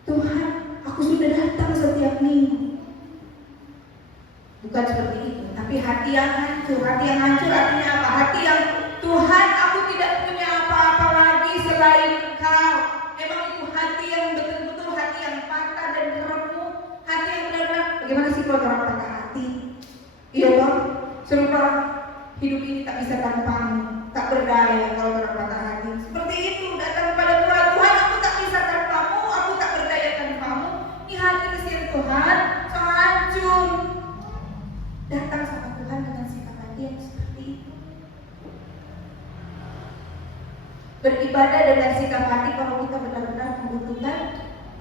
Tuhan, aku sudah datang setiap minggu. Bukan seperti itu, tapi hati yang hancur. Hati yang hancur artinya apa? Hati yang Tuhan, aku tidak punya apa-apa lagi selain Engkau. Memang itu hati yang betul-betul hati yang patah dan remuk, hati yang benar-benar. Bagaimana sih kalau orang patah hati? Iya toh, serupa hidup ini tak bisa tanpamu, tak berdaya kalau orang patah hati. Seperti itu, datang kepada Tuhan, Tuhan aku tak bisa tanpamu, aku tak berdaya tanpamu. Ini hati kesian Tuhan, sangat hancur. Datang sama Tuhan dengan sikap hati yang seperti itu. Beribadah dengan sikap hati kalau kita benar-benar membutuhkan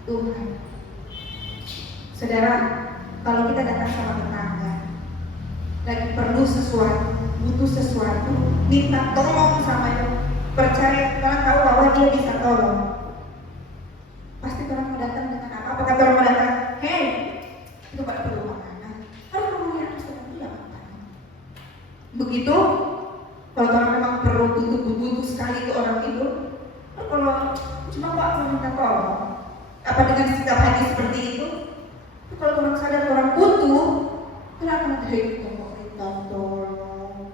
Tuhan. Saudara, kalau kita datang sama tetangga, lagi perlu sesuatu, butuh sesuatu, minta tolong sama dia, percaya kalian tahu bahwa dia bisa tolong. Pasti orang mau datang dengan apa? Apakah orang mau datang? Hei, itu pada perlu makanan. Kalau kamu yang harus datang dia makanan. Begitu, kalau orang memang perlu butuh sekali ke orang itu, kalau cuma Pak mau minta tolong, apa dengan sikap hati seperti itu? Kalau orang sadar orang butuh, kenapa nanti tolong?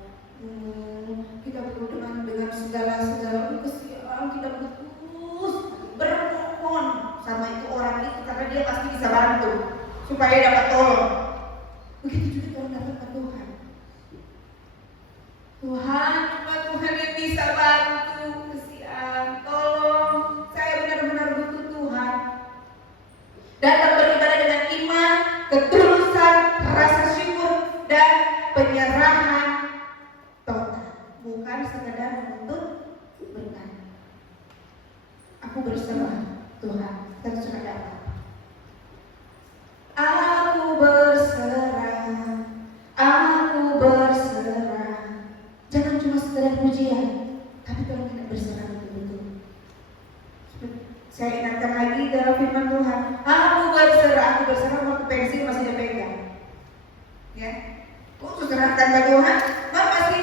Kita perlu dengan segala kesialan kita butuh bermohon sama itu orang itu karena dia pasti bisa bantu supaya dapat tolong. Begitu juga kalau datang ke Tuhan. Tuhan, cuma Tuhan yang bisa bantu, kesian, tolong. Saya benar-benar butuh Tuhan. Datang beribadah dengan iman, ketulusan, rasa syukur dan penyerahan total, bukan sekedar menuntut berkat. Aku berserah Tuhan, terserah apa. Aku berserah, aku berserah. Jangan cuma sekedar pujian, tapi kalau kita berserah betul-betul. Saya ingatkan lagi dalam firman Tuhan, aku berserah waktu pensi masih dipegang. Ya, aku serahkan ke Tuhan, maka masih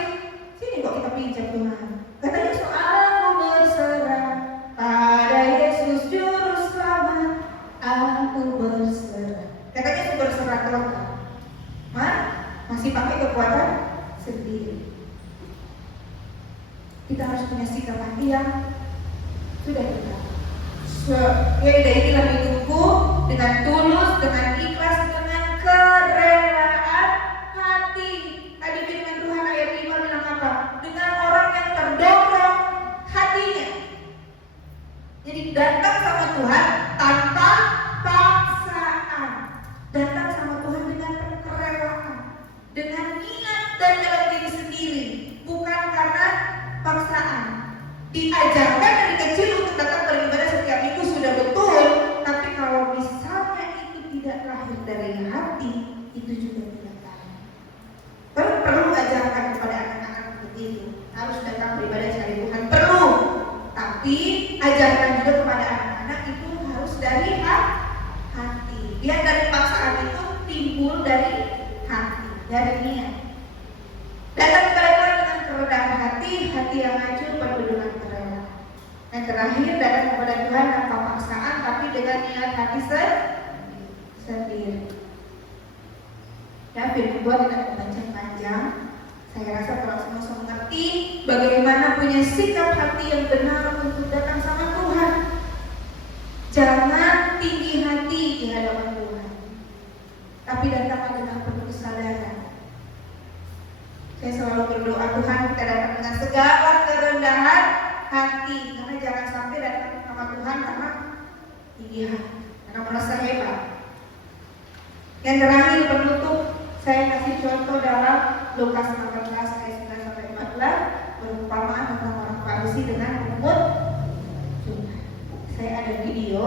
sini kok kita pinjam Tuhan. Katanya soal aku berserah pada Yesus Juru Selamat, aku berserah. Katanya aku berserah total, masih pakai kekuatan sendiri. Kita harus punya sikap hati yang sudah benar. Ya inilah hidupku dengan tulus, dengan ikhlas, dengan kerelaan hati. Tadi firman Tuhan ayat 5 bilang apa? Dengan orang yang terdorong hatinya. Jadi datang sama Tuhan tanpa paksaan. Datang sama Tuhan dengan kerelaan, dengan minat dan dalam diri sendiri, bukan karena ajarkan juga kepada anak-anak itu harus dari hati. Dia dari paksaan itu timbul dari hati, dari niat. Datang kepada Tuhan dengan kerendahan hati, hati yang hancur penuh dengan kerelaan. Yang terakhir, datang kepada Tuhan tanpa paksaan, tapi dengan niat hati sendiri. Ya, firman Tuhan tidak panjang-panjang. Saya rasa kalau semua mengerti bagaimana punya sikap hati yang benar untuk datang sama Tuhan. Jangan tinggi hati di hadapan Tuhan, tapi datanglah dengan penuh kesadaran. Saya selalu berdoa, Tuhan, kita datang dengan segala kerendahan hati, karena jangan sampai datang sama Tuhan karena tinggi hati, karena merasa hebat. Yang terakhir penutup, saya kasih contoh dalam Lukas 14 ayat 9 sampai 14, perumpamaan tentang orang Farisi dengan pungut cukai. Saya ada video.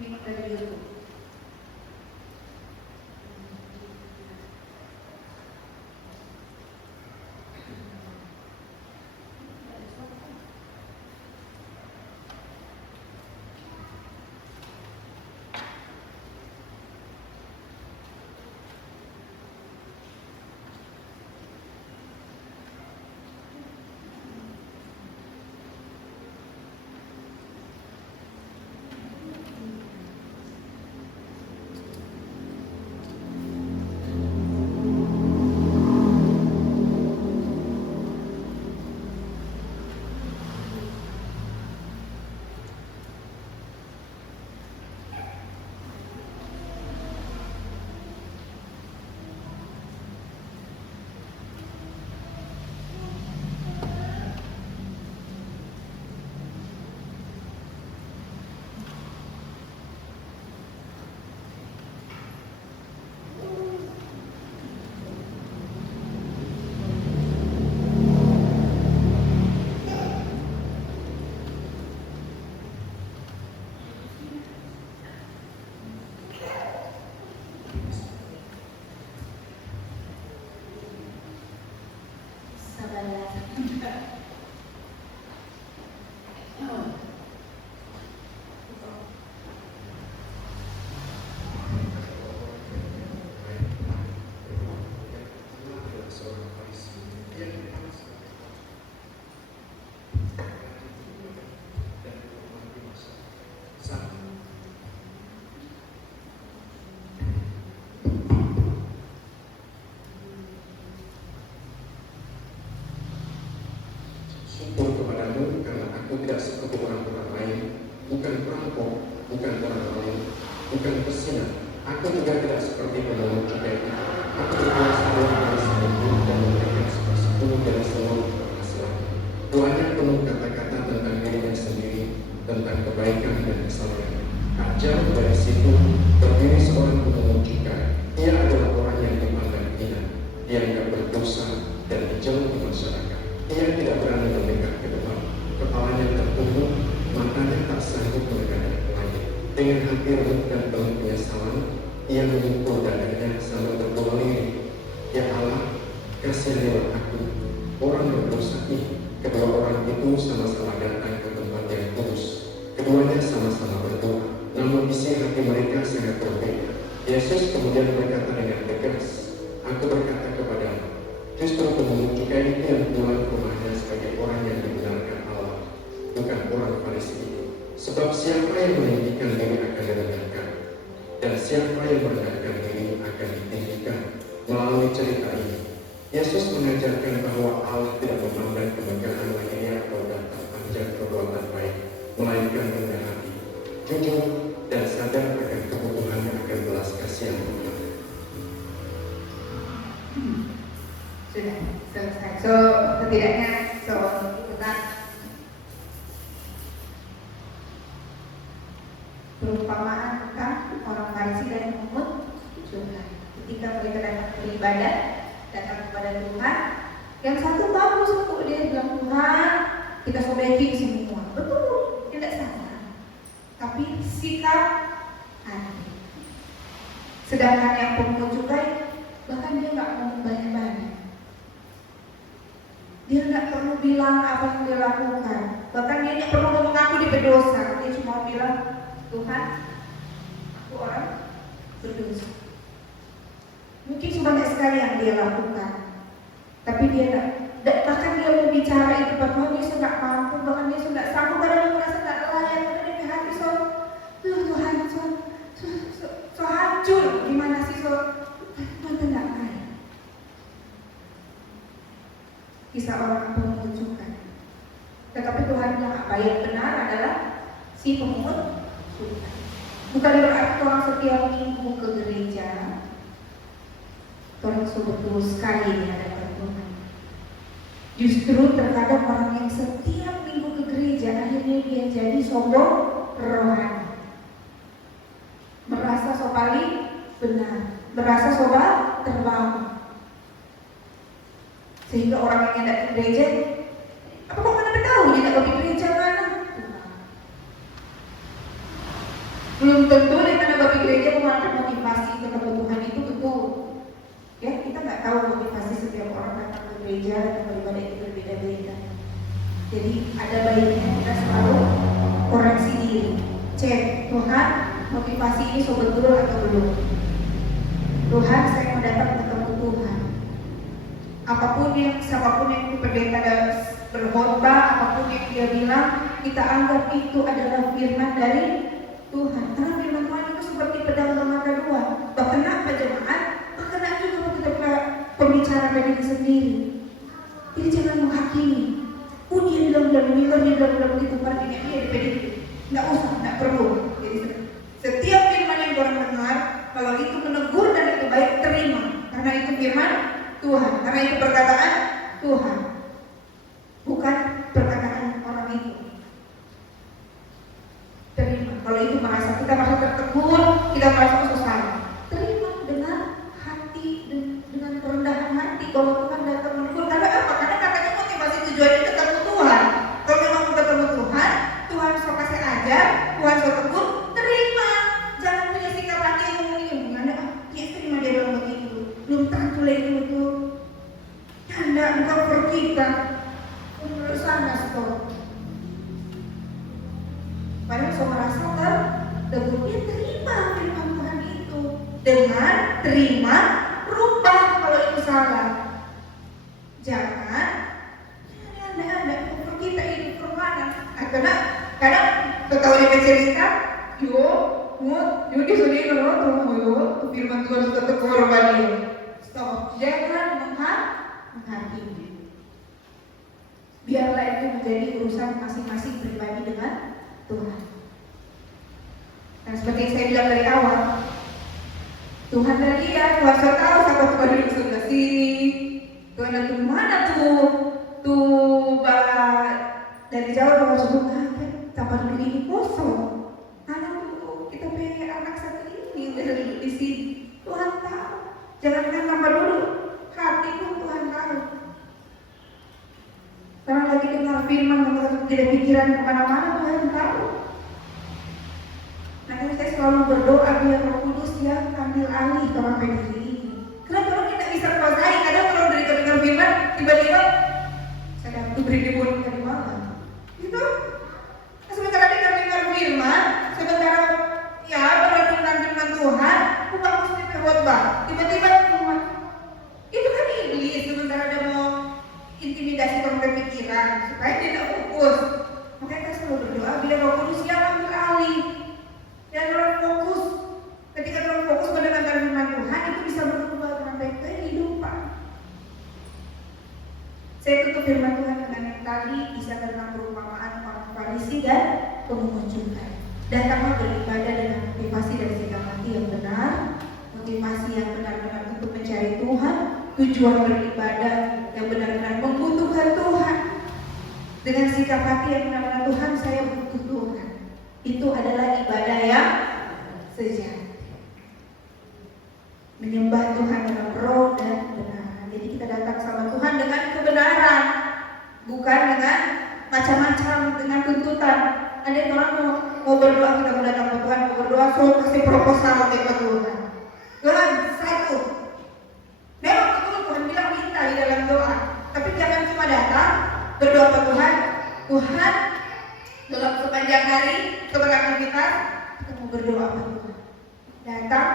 Ini dari YouTube. Syukur kepadamu karena aku tidak seperti orang-orang lain, bukan perampok, bukan orang lain, bukan pesinah. Aku juga tidak seperti pemungut cukai. Aku berbuat sebuah kali seminggu dan memberikan 1/10 dari seluruh penghasilan. Banyak penuh kata-kata tentang dirinya sendiri, tentang kebaikan dan kesalahan. Jauh dari situ berdiri seorang pemungut cukai. Ia adalah orang yang dipandang hina, dianggap berdosa dan dijauh di masyarakat. Ia tidak berani mendekat ke depan, kepalanya tertunduk, matanya tak sanggup menghadap ke langit. Dengan hati remuk dan penuh penyesalan, ia memukul dadanya sambil berdoa lirik, "Ya Allah, kasihanilah aku, orang berdosa ini." Kedua orang itu sama-sama datang ke tempat yang kudus. Keduanya sama-sama berdoa, namun isi hati mereka sangat berbeda. Yesus kemudian berkata dengan tegas, "Aku berkata kepadamu, justru pemungut cukai itu yang pulang ke rumahnya sebagai orang yang dibenarkan Allah, bukan orang Farisi itu. Sebab siapa yang meninggikan diri akan direndahkan, dan siapa yang merendahkan diri akan ditinggikan." Melalui cerita ini, Yesus mengajarkan bahwa Allah tidak memandang kemegahan lahiriah atau daftar panjang perbuatan baik, melainkan rendah hati, jujur, dan sadar akan kebutuhannya akan belas kasihan Tuhan. Sudah selesai. So, setidaknya tentang perumpamaan tentang orang Farisi dan pemungut cukai. Ketika mereka datang beribadah, datang kepada Tuhan, yang satu bagus kok, dia bilang, "Tuhan, kita sobekin semua." Betul, tidak salah. Tapi sikap hati. Sedangkan yang pemungut cukai bahkan dia nggak mau banyak-banyak. Dia nggak perlu bilang apa yang dia lakukan. Bahkan dia nggak perlu mengaku dia berdosa. Dia cuma bilang, Tuhan, aku orang berdosa. Mungkin sebanyak sekali yang dia lakukan, tapi dia bahkan dia mau bicara itu bahwa dia sudah nggak mampu, bahkan dia sudah sanggup, karena dia merasa nggak layak, karena dia punya hati Tuhan so hancur. Gimana sih Tuhan tidak kaya. Kisah orang pemungut cukai. Tetapi Tuhan bilang apa yang benar adalah si pemungut cukai. Bukan berarti orang setiap minggu ke gereja orang betul sekali di hadapan Tuhan. Justru terkadang orang yang setiap minggu ke gereja akhirnya dia jadi sombong rohani. Merasa so paling benar, merasa so terbangun. Sehingga orang yang datang ke gereja, apa kok mana tahu dia tak pergi gereja mana? Belum tentu dia karena pergi gereja mengalami motivasi ketemu Tuhan itu betul. Ya, kita nggak tahu motivasi setiap orang datang ke gereja dan beribadah itu berbeda-beda. Jadi ada baiknya kita selalu koreksi diri, cek Tuhan motivasi ini so betul atau belum. Tuhan, saya mau datang ketemu Tuhan. Siapapun yang pendeta dan berkhotbah, apapun yang dia bilang, kita anggap itu adalah firman dari Tuhan. Karena firman Tuhan itu seperti pedang bermata dua. Berkena jemaat, berkena juga kepada pembicara diri sendiri. Jadi jangan menghakimi. Dia bilang begitu, artinya dia begitu. Nggak usah, nggak perlu. Jadi setiap firman yang orang dengar, kalau itu menegur dan itu baik, terima. Karena itu firman Tuhan, karena itu perkataan Tuhan, bukan perkataan orang itu. Terima. Kalau itu kita merasa tertegur, kita merasa salah, terima dengan hati, dengan kerendahan hati. Kalau Tuhan datang menegur, karena apa? Karena katanya motivasi tujuannya ketemu Tuhan. Kalau memang ketemu Tuhan, Tuhan suka kasih ajar, Tuhan suka tegur, terima. Jangan punya sikap hati yang ngomongin, dia terima dia bilang begitu. Belum tentu lagi itu. Anda bukan per kita, menurut sana stop. Padahal saya merasa tegur, dia terima firman Tuhan itu dengan terima, rubah kalau itu salah. Jangan Anda per kita ini kemana? Karena kadang kalau dia cerita, yo dia sendiri kalau firman Tuhan sudah tegur balik. Stop, jangan menghakimi. Biarlah itu menjadi urusan masing-masing pribadi dengan Tuhan. Nah, seperti yang saya bilang dari awal, Tuhan dah lihat, Tuhan sudah tahu siapa Tuhan duduk sebelah sini. Tuhan dah tuh mana dari jauh Tuhan sudah ngapain? Tempat duduk ini kosong. Kita pengen anak satu ini udah duduk di sini. Tuhan tahu. Jangan tambah dulu. Hati pun Tuhan tahu. Karena lagi dengar firman, tidak pikiran kemana-mana, Tuhan tahu. Nah, saya selalu berdoa biar Roh Kudus yang ambil alih orang diri ini. Karena orang tidak bisa kuasai. Kadang kalau dari dengar firman, tiba-tiba saya beri dibun dari mana? Gitu. Sementara kita dengar firman, sementara berrenungan firman Tuhan, bukan mesti berkhotbah. Tiba-tiba itu kan iblis, sementara dia mau intimidasi orang berpikiran supaya dia tidak fokus. Makanya kita selalu berdoa biar Roh Kudus yang ambil alih dan orang fokus. Ketika orang fokus mendengarkan firman Tuhan, itu bisa berubah sampai kehidupan. Saya tutup firman Tuhan dengan yang tadi, bisa tentang perumpamaan orang Farisi dan pemungut cukai. Datanglah beribadah dengan motivasi dan sikap hati yang benar, motivasi yang benar-benar untuk mencari Tuhan, tujuan beribadah yang benar-benar membutuhkan Tuhan. Dengan sikap hati yang benar-benar Tuhan, saya butuh Tuhan. Itu adalah ibadah yang sejati. Menyembah Tuhan dengan roh dan kebenaran. Jadi kita datang sama Tuhan dengan kebenaran, bukan dengan macam-macam, dengan tuntutan. Ada yang orang mau berdoa, kita mau datang ke Tuhan berdoa selalu kasih proposal ke Tuhan. Tuhan, satu. Memang betul Tuhan bilang minta di dalam doa, tapi jangan cuma datang berdoa ke Tuhan. Tuhan, dalam sepanjang hari beraktivitas kita mau berdoa ke Tuhan. Datang,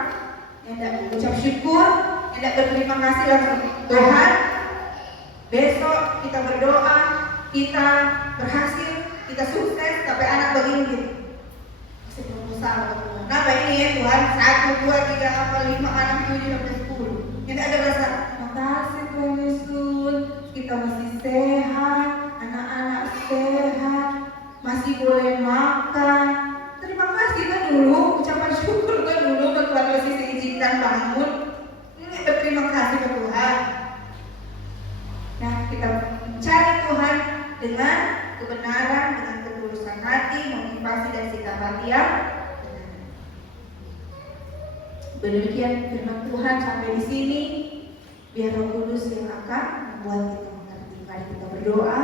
hendak mengucap syukur, hendak berterima kasih langsung. Tuhan, besok kita berdoa, kita berhasil, kita sukses, sampai anak begini gitu. Kasih proposal ke Tuhan. Nah ini ya Tuhan, 1, 2, 3, 4, 5, 6, 7, sampai 10. Tidak ada rasa, makasih Tuhan Yesus, kita masih sehat, anak-anak sehat, masih boleh makan. Terima kasih kan dulu, ucapan syukur kan dulu ke Tuhan masih diizinkan bangun. Ini berterima kasih ke Tuhan. Nah kita mencari Tuhan dengan kebenaran, dengan ketulusan hati, motivasi dan sikap hati yang benar. Demikian firman Tuhan sampai di sini. Biar Roh Kudus yang akan membuat kita mengerti. Mari kita berdoa.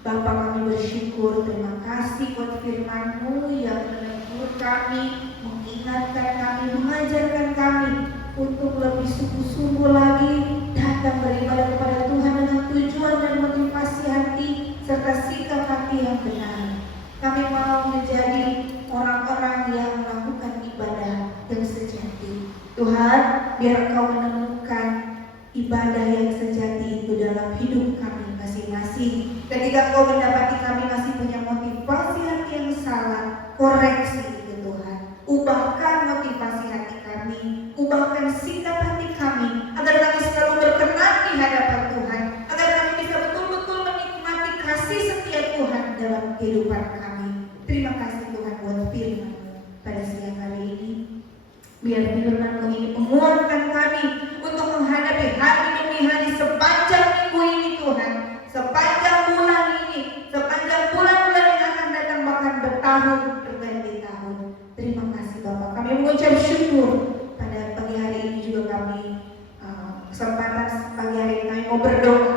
Bapa, kami bersyukur, terima kasih buat firman-Mu yang menegur kami, mengingatkan kami, mengajarkan kami untuk lebih sungguh-sungguh lagi datang beribadah kepada Tuhan dengan tujuan dan motivasi hati serta sikap hati yang benar. Kami mau menjadi orang-orang yang melakukan ibadah yang sejati. Tuhan, biar Engkau menemukan ibadah yang sejati itu dalam hidup kami masing-masing. Ketika Engkau mendapati kami masih punya motivasi hati yang salah, koreksi itu Tuhan. Ubahkan motivasi hati kami, ubahkan sikap hati kami, agar kami selalu berkenan di hadapan Tuhan, agar kami bisa betul-betul menikmati kasih setia Tuhan dalam kehidupan kami. Terima kasih Tuhan buat firman-Mu pada siang hari ini. Biar firman-Mu ini menguatkan kami untuk menghadapi hari demi hari sepanjang minggu ini Tuhan, sepanjang bulan ini, sepanjang bulan-bulan yang akan datang, bahkan bertahun berganti tahun. Terima kasih Bapak. Kami mengucap syukur pada pagi hari ini juga kami kesempatan pagi hari ini kami mau berdoa.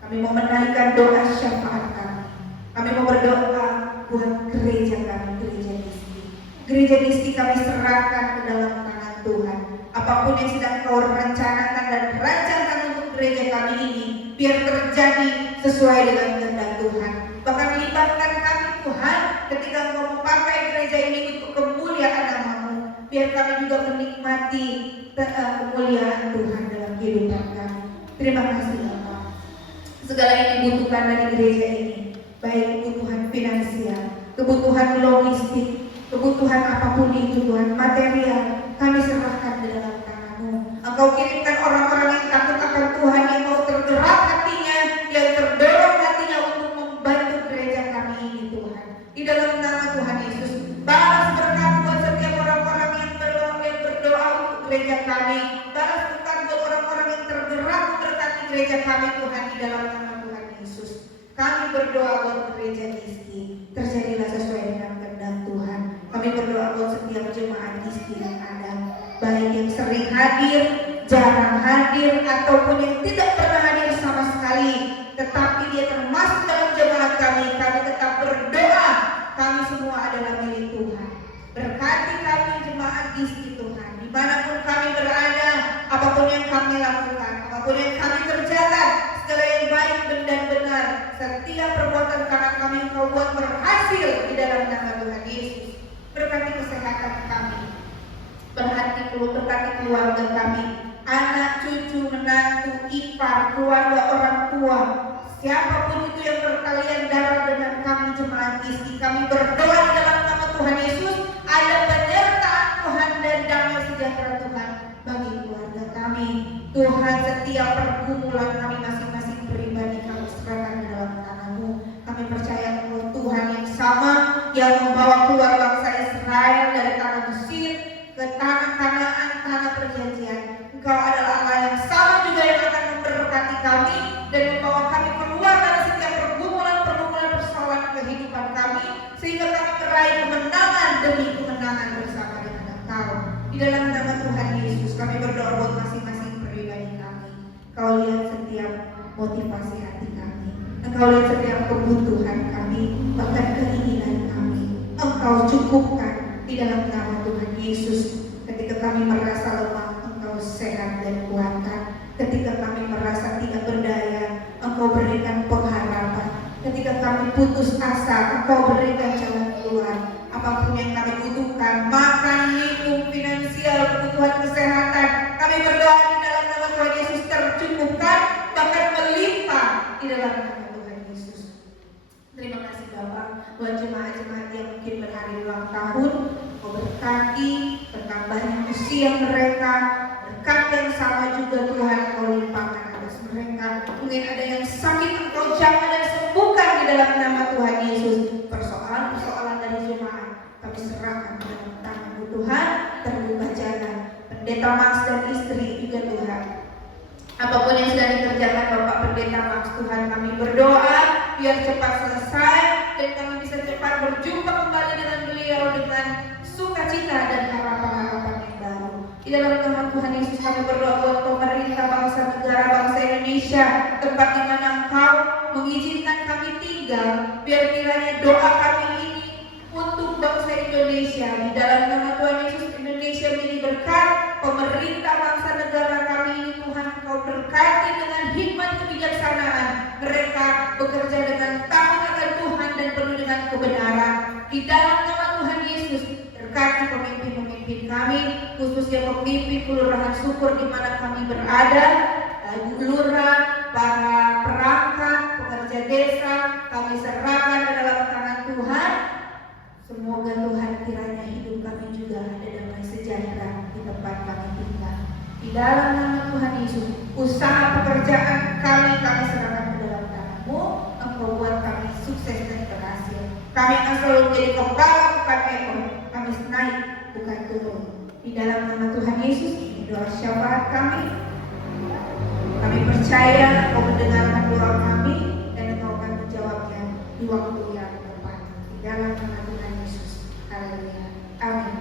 Kami mau menaikkan doa syafaat kami. Kami mau berdoa buat gereja kami, gereja Disti. Gereja Disti kami serahkan ke dalam tangan Tuhan. Apapun yang sedang Kau rencanakan dan rancangkan untuk gereja kami ini, biar terjadi sesuai dengan kehendak Tuhan. Bahkan libatkan kami Tuhan ketika Engkau memakai gereja ini untuk kemuliaan nama-Mu. Biar kami juga menikmati kemuliaan Tuhan dalam kehidupan kami. Terima kasih Bapak. Segala yang dibutuhkan dari gereja ini, baik kebutuhan finansial, kebutuhan logistik, kebutuhan apapun itu Tuhan, material, kami serahkan di dalam tangan-Mu. Engkau kirimkan orang-orang yang takut akan Tuhan, yang mau tergerak hatinya, yang terdorong hatinya untuk membantu gereja kami ini Tuhan. Di dalam nama Tuhan Yesus, balas berkat buat setiap orang-orang yang berdoa untuk gereja kami. Balas berkat buat orang-orang yang tergerak memberkati gereja kami Tuhan, di dalam nama Tuhan Yesus. Kami berdoa buat gereja Disti, terjadilah sesuai dengan kehendak Tuhan. Kami berdoa buat setiap jemaat Disti yang ada, baik yang sering hadir, jarang hadir, ataupun yang tidak pernah hadir sama sekali, tetapi dia termasuk dalam jemaat kami. Kami tetap berdoa, kami semua adalah milik Tuhan. Berkati kami jemaat Disti Tuhan, dimanapun kami berada, apapun yang kami lakukan, apapun yang kami kerjakan, segala yang baik dan benar, setiap perbuatan kanan kami Engkau buat berhasil di dalam nama Tuhan Yesus. Berkati kesehatan kami, berkati keluarga kami, anak, cucu, menantu, ipar, keluarga orang tua, siapapun itu yang berkalian darah dengan kami jemaat Disti. Kami berdoa di dalam nama Tuhan Yesus, ada penyertaan Tuhan dan damai sejahtera Tuhan bagi keluarga kami. Tuhan, setiap pergumulan kami masing-masing pribadi kami serahkan di dalam tangan-Mu. Kami percaya bahwa Tuhan yang sama yang membawa keluar bangsa Israel dari tanah Mesir ke tanah Kanaan, tanah perjanjian. Engkau adalah Allah yang sama juga yang akan memberkati kami dan membawa kami keluar dari setiap pergumulan persoalan kehidupan kami, sehingga kami meraih kemenangan demi kemenangan bersama dengan Engkau. Di dalam nama Tuhan Yesus kami berdoa buat masing-masing pribadi kami. Kau lihat setiap motivasi hati kami. Engkau lihat setiap kebutuhan kami, bahkan keinginan kami. Engkau cukupkan di dalam nama Tuhan Yesus. Ketika kami merasa lemah, Engkau sehat dan kuatkan. Ketika kami merasa tidak berdaya, Engkau berikan pengharapan. Ketika kami putus asa, Engkau berikan jalan keluar. Apapun yang kami butuhkan, makan, minum, finansial, kebutuhan kesehatan, kami berdoa di dalam nama Tuhan Yesus tercukupkan, bahkan melimpah di dalam nama Tuhan Yesus. Terima kasih Bapak buat jemaat-jemaat yang mungkin berhari ulang tahun, Engkau berkati, bertambahnya usia mereka, berkat yang sama juga Tuhan Engkau limpahkan atas mereka. Mungkin ada yang sakit, Engkau jamah dan sembuhkan di dalam nama Tuhan Yesus. Persoalan-persoalan dari jemaat kami serahkan ke dalam tangan-Mu Tuhan. Terbuka jalan Pendeta Max dan istri juga Tuhan. Apapun yang sedang dikerjakan Bapak Pendeta Max, Tuhan kami berdoa biar cepat selesai dan kami bisa cepat berjumpa kembali dengan beliau dengan sukacita dan harapan-harapan yang baru. Di dalam nama Tuhan Yesus kami berdoa buat pemerintah bangsa negara bangsa Indonesia, tempat di mana Engkau mengizinkan kami tinggal, biar kiranya doa kami ini untuk bangsa Indonesia. Di dalam nama Tuhan Yesus, Indonesia menjadi berkat, pemerintah bangsa negara kami ini Tuhan Engkau berkati dengan hikmat kebijaksanaan. Mereka bekerja dengan takut akan Tuhan dan penuh dengan kebenaran. Di dalam nama Tuhan Yesus, berkati pemimpin-pemimpin kami, khususnya pemimpin Kelurahan Syukur di mana kami berada, lurah, para perangkat, pekerja desa, kami serahkan ke dalam tangan Tuhan. Semoga Tuhan kiranya hidup kami juga ada damai sejahtera di tempat kami tinggal. Di dalam nama Tuhan Yesus, usaha pekerjaan kami serahkan ke dalam tangan-Mu. Engkau buat kami sukses dan berhasil. Kami akan selalu menjadi kepala bukan ekor. Kami naik bukan turun. Di dalam nama Tuhan Yesus, ini doa syafaat kami. Kami percaya Engkau mendengarkan doa kami dan Engkau akan menjawabnya di waktu yang tepat. Di dalam nama Tuhan Yesus. Haleluya. Amin.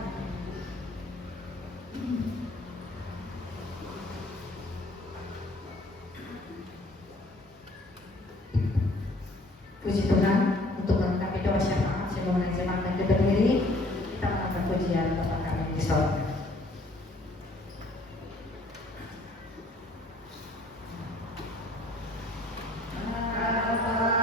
Puji Tuhan untuk melengkapi doa syafaat. Saya mohon jemaat bangkit berdiri. Kita mengangkat pujian Bapa kami di sorga. Kerajaan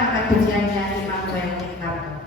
angkat pujiannya Imam Boyang Karno.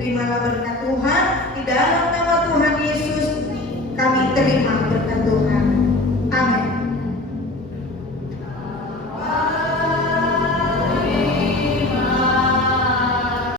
Terimalah berkat Tuhan di dalam nama